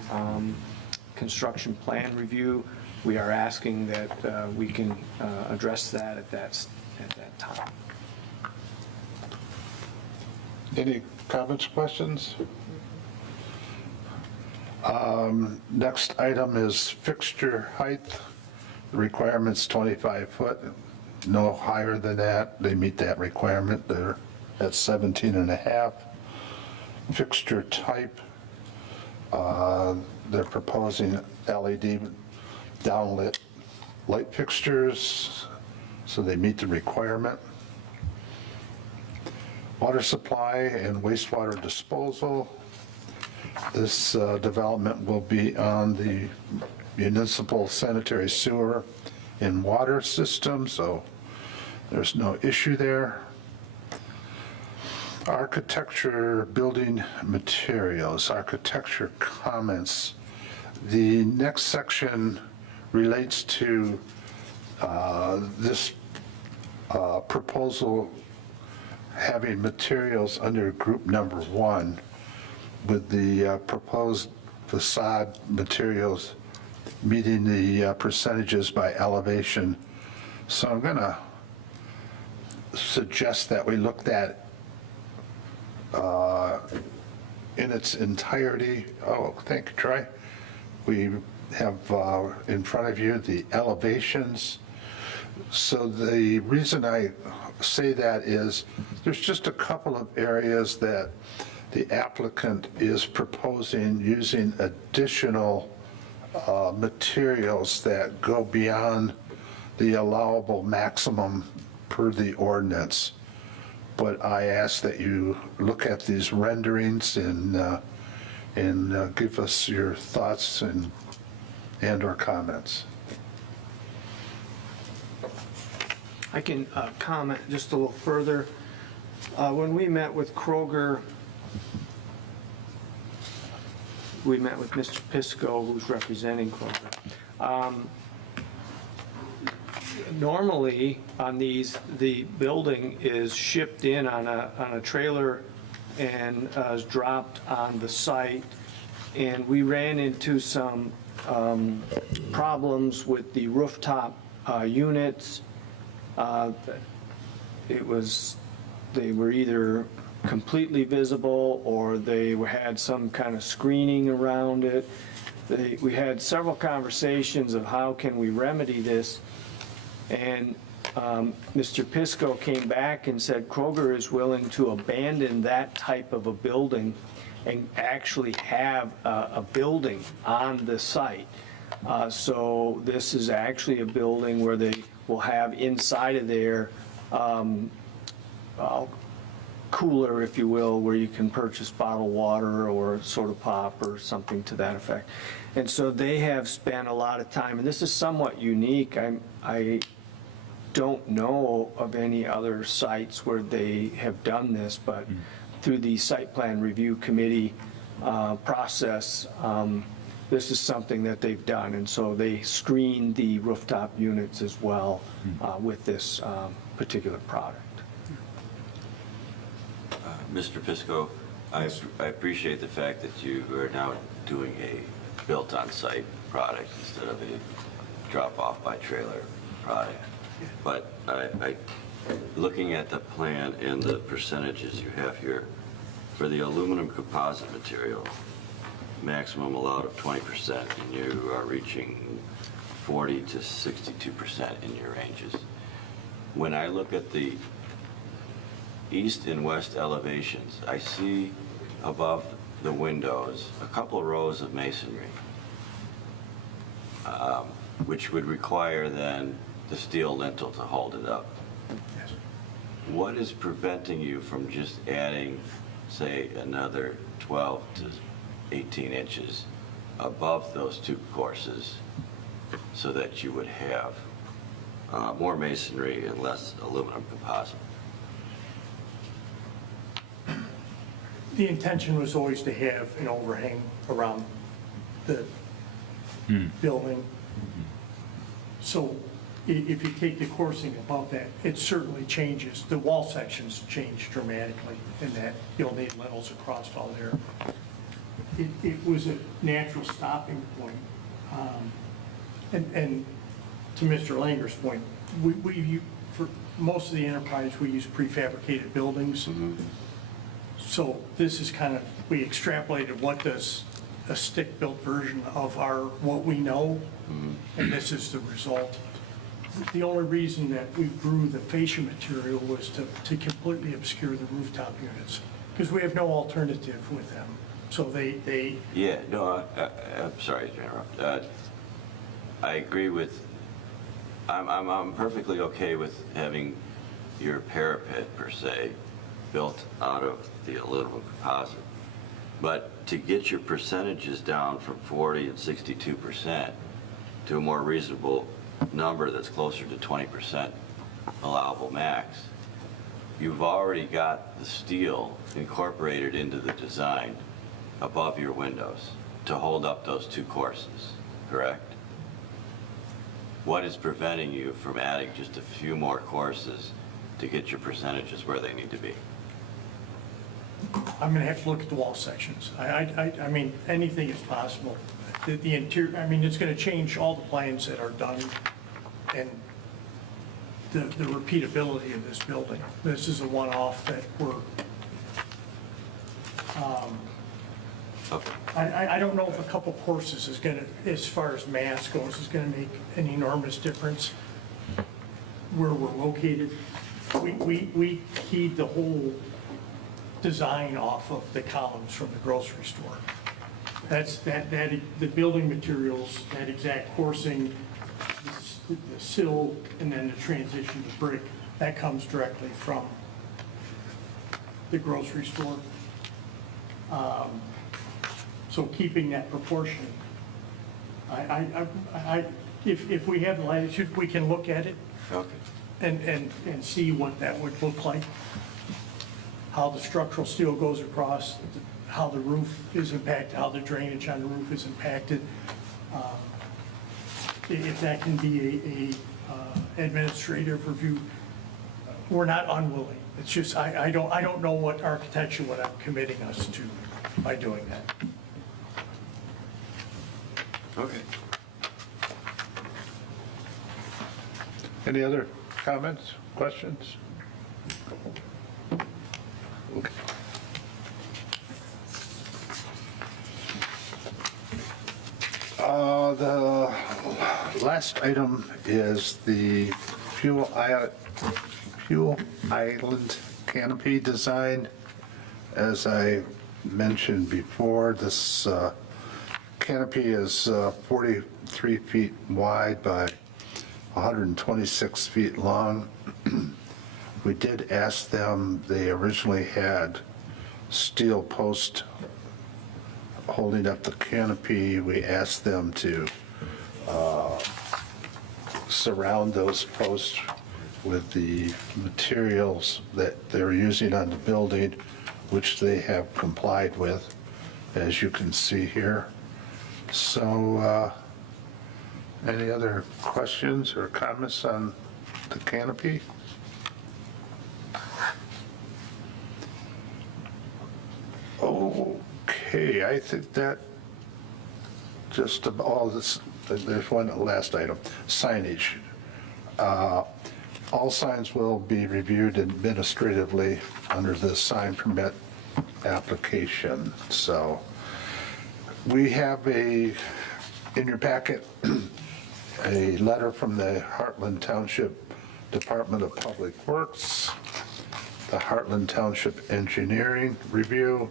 construction plan review. We are asking that we can address that at that time. Any comments, questions? Next item is fixture height. The requirement's 25 foot, no higher than that. They meet that requirement. They're at 17 and a half. Fixture type, they're proposing LED downlit light fixtures, so they meet the requirement. Water supply and wastewater disposal. This development will be on the municipal sanitary sewer and water system, so there's no issue there. Architecture, building materials, architecture comments. The next section relates to this proposal having materials under group number 1 with the proposed facade materials meeting the percentages by elevation. So I'm going to suggest that we look at in its entirety. Oh, thank you, Troy. We have in front of you the elevations. So the reason I say that is there's just a couple of areas that the applicant is proposing using additional materials that go beyond the allowable maximum per the ordinance. But I ask that you look at these renderings and give us your thoughts and or comments. I can comment just a little further. When we met with Kroger, we met with Mr. Pisco, who's representing Kroger. Normally, on these, the building is shipped in on a trailer and is dropped on the site. And we ran into some problems with the rooftop units. They were either completely visible or they had some kind of screening around it. We had several conversations of how can we remedy this. And Mr. Pisco came back and said Kroger is willing to abandon that type of a building and actually have a building on the site. So this is actually a building where they will have inside of there cooler, if you will, where you can purchase bottled water or soda pop or something to that effect. And so they have spent a lot of time, and this is somewhat unique. I don't know of any other sites where they have done this, but through the site plan review committee process, this is something that they've done. And so they screen the rooftop units as well with this particular product. Mr. Pisco, I appreciate the fact that you are now doing a built-on-site product instead of a drop-off by trailer product. But looking at the plan and the percentages you have here, for the aluminum composite material, maximum allowed of 20%, and you are reaching 40 to 62% in your ranges. When I look at the east and west elevations, I see above the windows a couple of rows of masonry, which would require then the steel lintel to hold it up. Yes. What is preventing you from just adding, say, another 12 to 18 inches above those two courses so that you would have more masonry and less aluminum composite? The intention was always to have an overhang around the building. So if you take the coursing above that, it certainly changes. The wall sections change dramatically in that you'll need lintels across all there. It was a natural stopping point. And to Mr. Langer's point, for most of the enterprise, we use prefabricated buildings. So this is kind of, we extrapolated what does a stick-built version of what we know, and this is the result. The only reason that we grew the fascia material was to completely obscure the rooftop units, because we have no alternative with them. So they Yeah, no, I'm sorry to interrupt. I agree with, I'm perfectly okay with having your parapet, per se, built out of the aluminum composite. But to get your percentages down from 40 and 62% to a more reasonable number that's closer to 20% allowable max, you've already got the steel incorporated into the design above your windows to hold up those two courses, correct? What is preventing you from adding just a few more courses to get your percentages where they need to be? I'm going to have to look at the wall sections. I mean, anything is possible. The interior, I mean, it's going to change all the plans that are done and the repeatability of this building. This is a one-off that Okay. I don't know if a couple courses is going to, as far as mass goes, is going to make an enormous difference where we're located. We keyed the whole design off of the columns from the grocery store. That's the building materials, that exact coursing, the sill, and then the transition to brick, that comes directly from the grocery store. So keeping that proportion, if we have the latitude, we can look at it Okay. and see what that would look like, how the structural steel goes across, how the roof is impacted, how the drainage on the roof is impacted. If that can be a administrative review, we're not unwilling. It's just, I don't know what architecture, what I'm committing us to by doing that. Okay. Any other comments, questions? Okay. The last item is the fuel island canopy design. As I mentioned before, this canopy is 43 feet wide by 126 feet long. We did ask them, they originally had steel post holding up the canopy. We asked them to surround those posts with the materials that they're using on the building, which they have complied with, as you can see here. So, any other questions or comments on the canopy? Okay, I think that just about all this, there's one last item, signage. All signs will be reviewed administratively under the sign permit application. So we have in your packet, a letter from the Heartland Township Department of Public Works, the Heartland Township Engineering Review,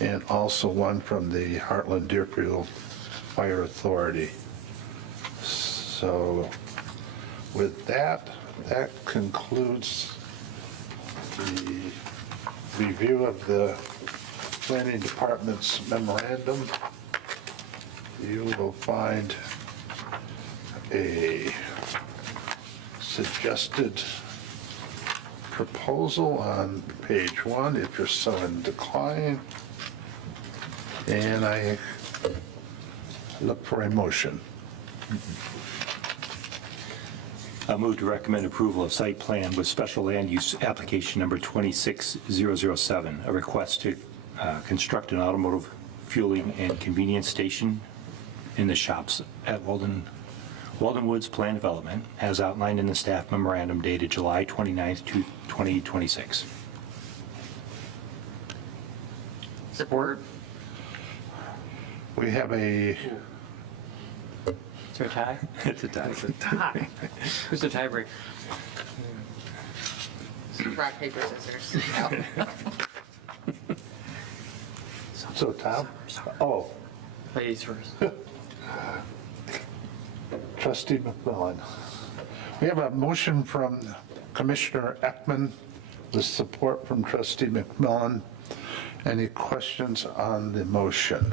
and also one from the Heartland Deerfield Fire Authority. So with that concludes the review of the Planning Department's memorandum. You will find a suggested proposal on page 1, if you're so inclined. And I look for a motion. I move to recommend approval of site plan with special land use application number 26007, a request to construct an automotive fueling and convenience station in the shops at Walden Woods Plan Development, as outlined in the staff memorandum dated July 29th, 2026. Support. We have a, Is there a tie? It's a tie. Who's the tiebreaker? Rock, paper, scissors. No. so Tom? Oh, Ladies first. Trustee McMillan. We have a motion from Commissioner Ekman with support from Trustee McMillan. Any questions on the motion?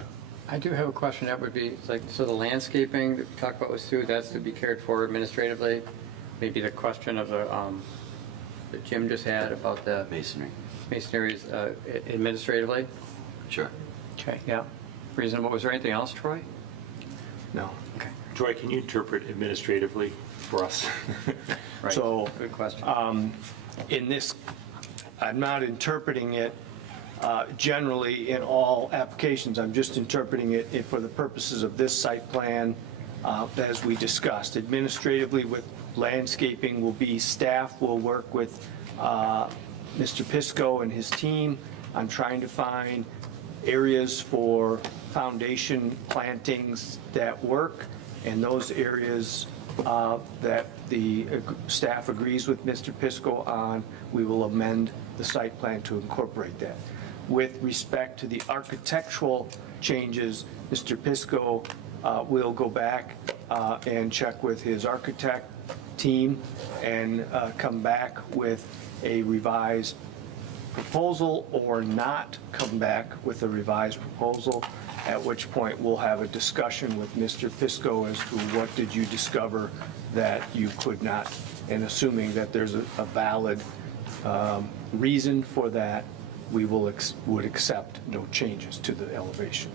I do have a question. That would be like, so the landscaping that we talked about with Sue, that's to be cared for administratively? Maybe the question of the, that Jim just had about the Masonry. masonries administratively? Sure. Okay, yeah. Reasonable. Was there anything else, Troy? No. Okay. Troy, can you interpret administratively for us? Right. So, Good question. in this, I'm not interpreting it generally in all applications. I'm just interpreting it for the purposes of this site plan, as we discussed. Administratively, with landscaping will be staff will work with Mr. Pisco and his team on trying to find areas for foundation plantings that work, and those areas that the staff agrees with Mr. Pisco on, we will amend the site plan to incorporate that. With respect to the architectural changes, Mr. Pisco will go back and check with his architect team and come back with a revised proposal, or not come back with a revised proposal, at which point we'll have a discussion with Mr. Pisco as to what did you discover that you could not, and assuming that there's a valid reason for that, we would accept no changes to the elevation.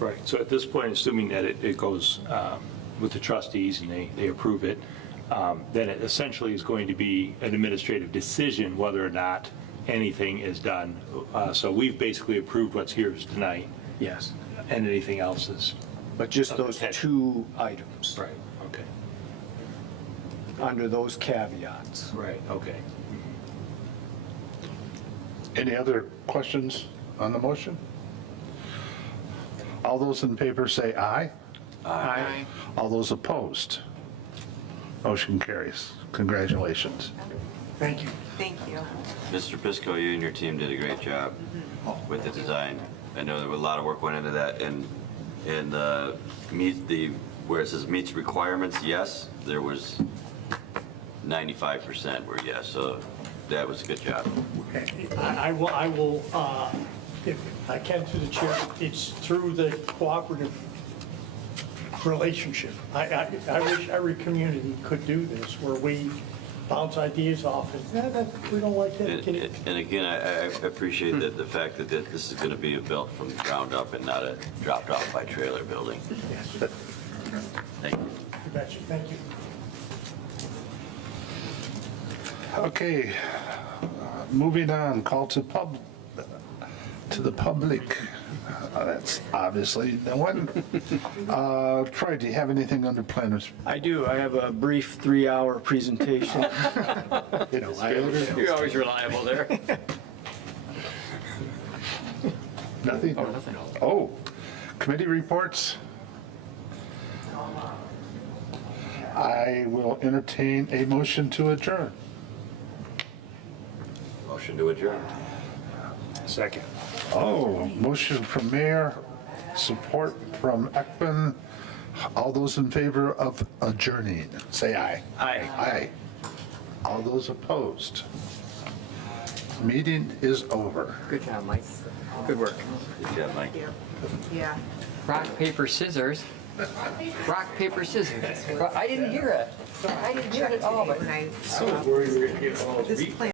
Right, so at this point, assuming that it goes with the trustees and they approve it, then it essentially is going to be an administrative decision whether or not anything is done. So we've basically approved what's here tonight, Yes, and anything else is... but just those Okay. two items, Right, okay. under those caveats. Right, okay. Any other questions on the motion? All those in favor say aye. Aye. All those opposed? Motion carries. Congratulations. Thank you. Thank you. Mr. Pisco, you and your team did a great job with the design. I know there was a lot of work went into that, and where it says meets requirements, yes, there was 95% were yes, so that was a good job. I will, if I can through the chair, it's through the cooperative relationship. I wish every community could do this, where we bounce ideas off and, we don't like that. Can you-" And again, I appreciate the fact that this is going to be built from the ground up and not a dropped off by trailer building. Yes. Thank you. You betcha. Thank you. Okay, moving on, call to the public. That's obviously no one. Troy, do you have anything under planners? I do, I have a brief 3-hour presentation. You're always reliable there. Nothing? Oh, nothing. Oh, committee reports? I will entertain a motion to adjourn. Motion to adjourn. Second. Oh, motion from Mayor, support from Ekman. All those in favor of adjourning, say aye. Aye. Aye. All those opposed? Meeting is over. Good job, Mike. Good work. Good job, Mike. Yeah. Rock, paper, scissors. Rock, paper, scissors. I didn't hear it. I didn't hear it at all, but When I, I was worried we were going to get all those this plan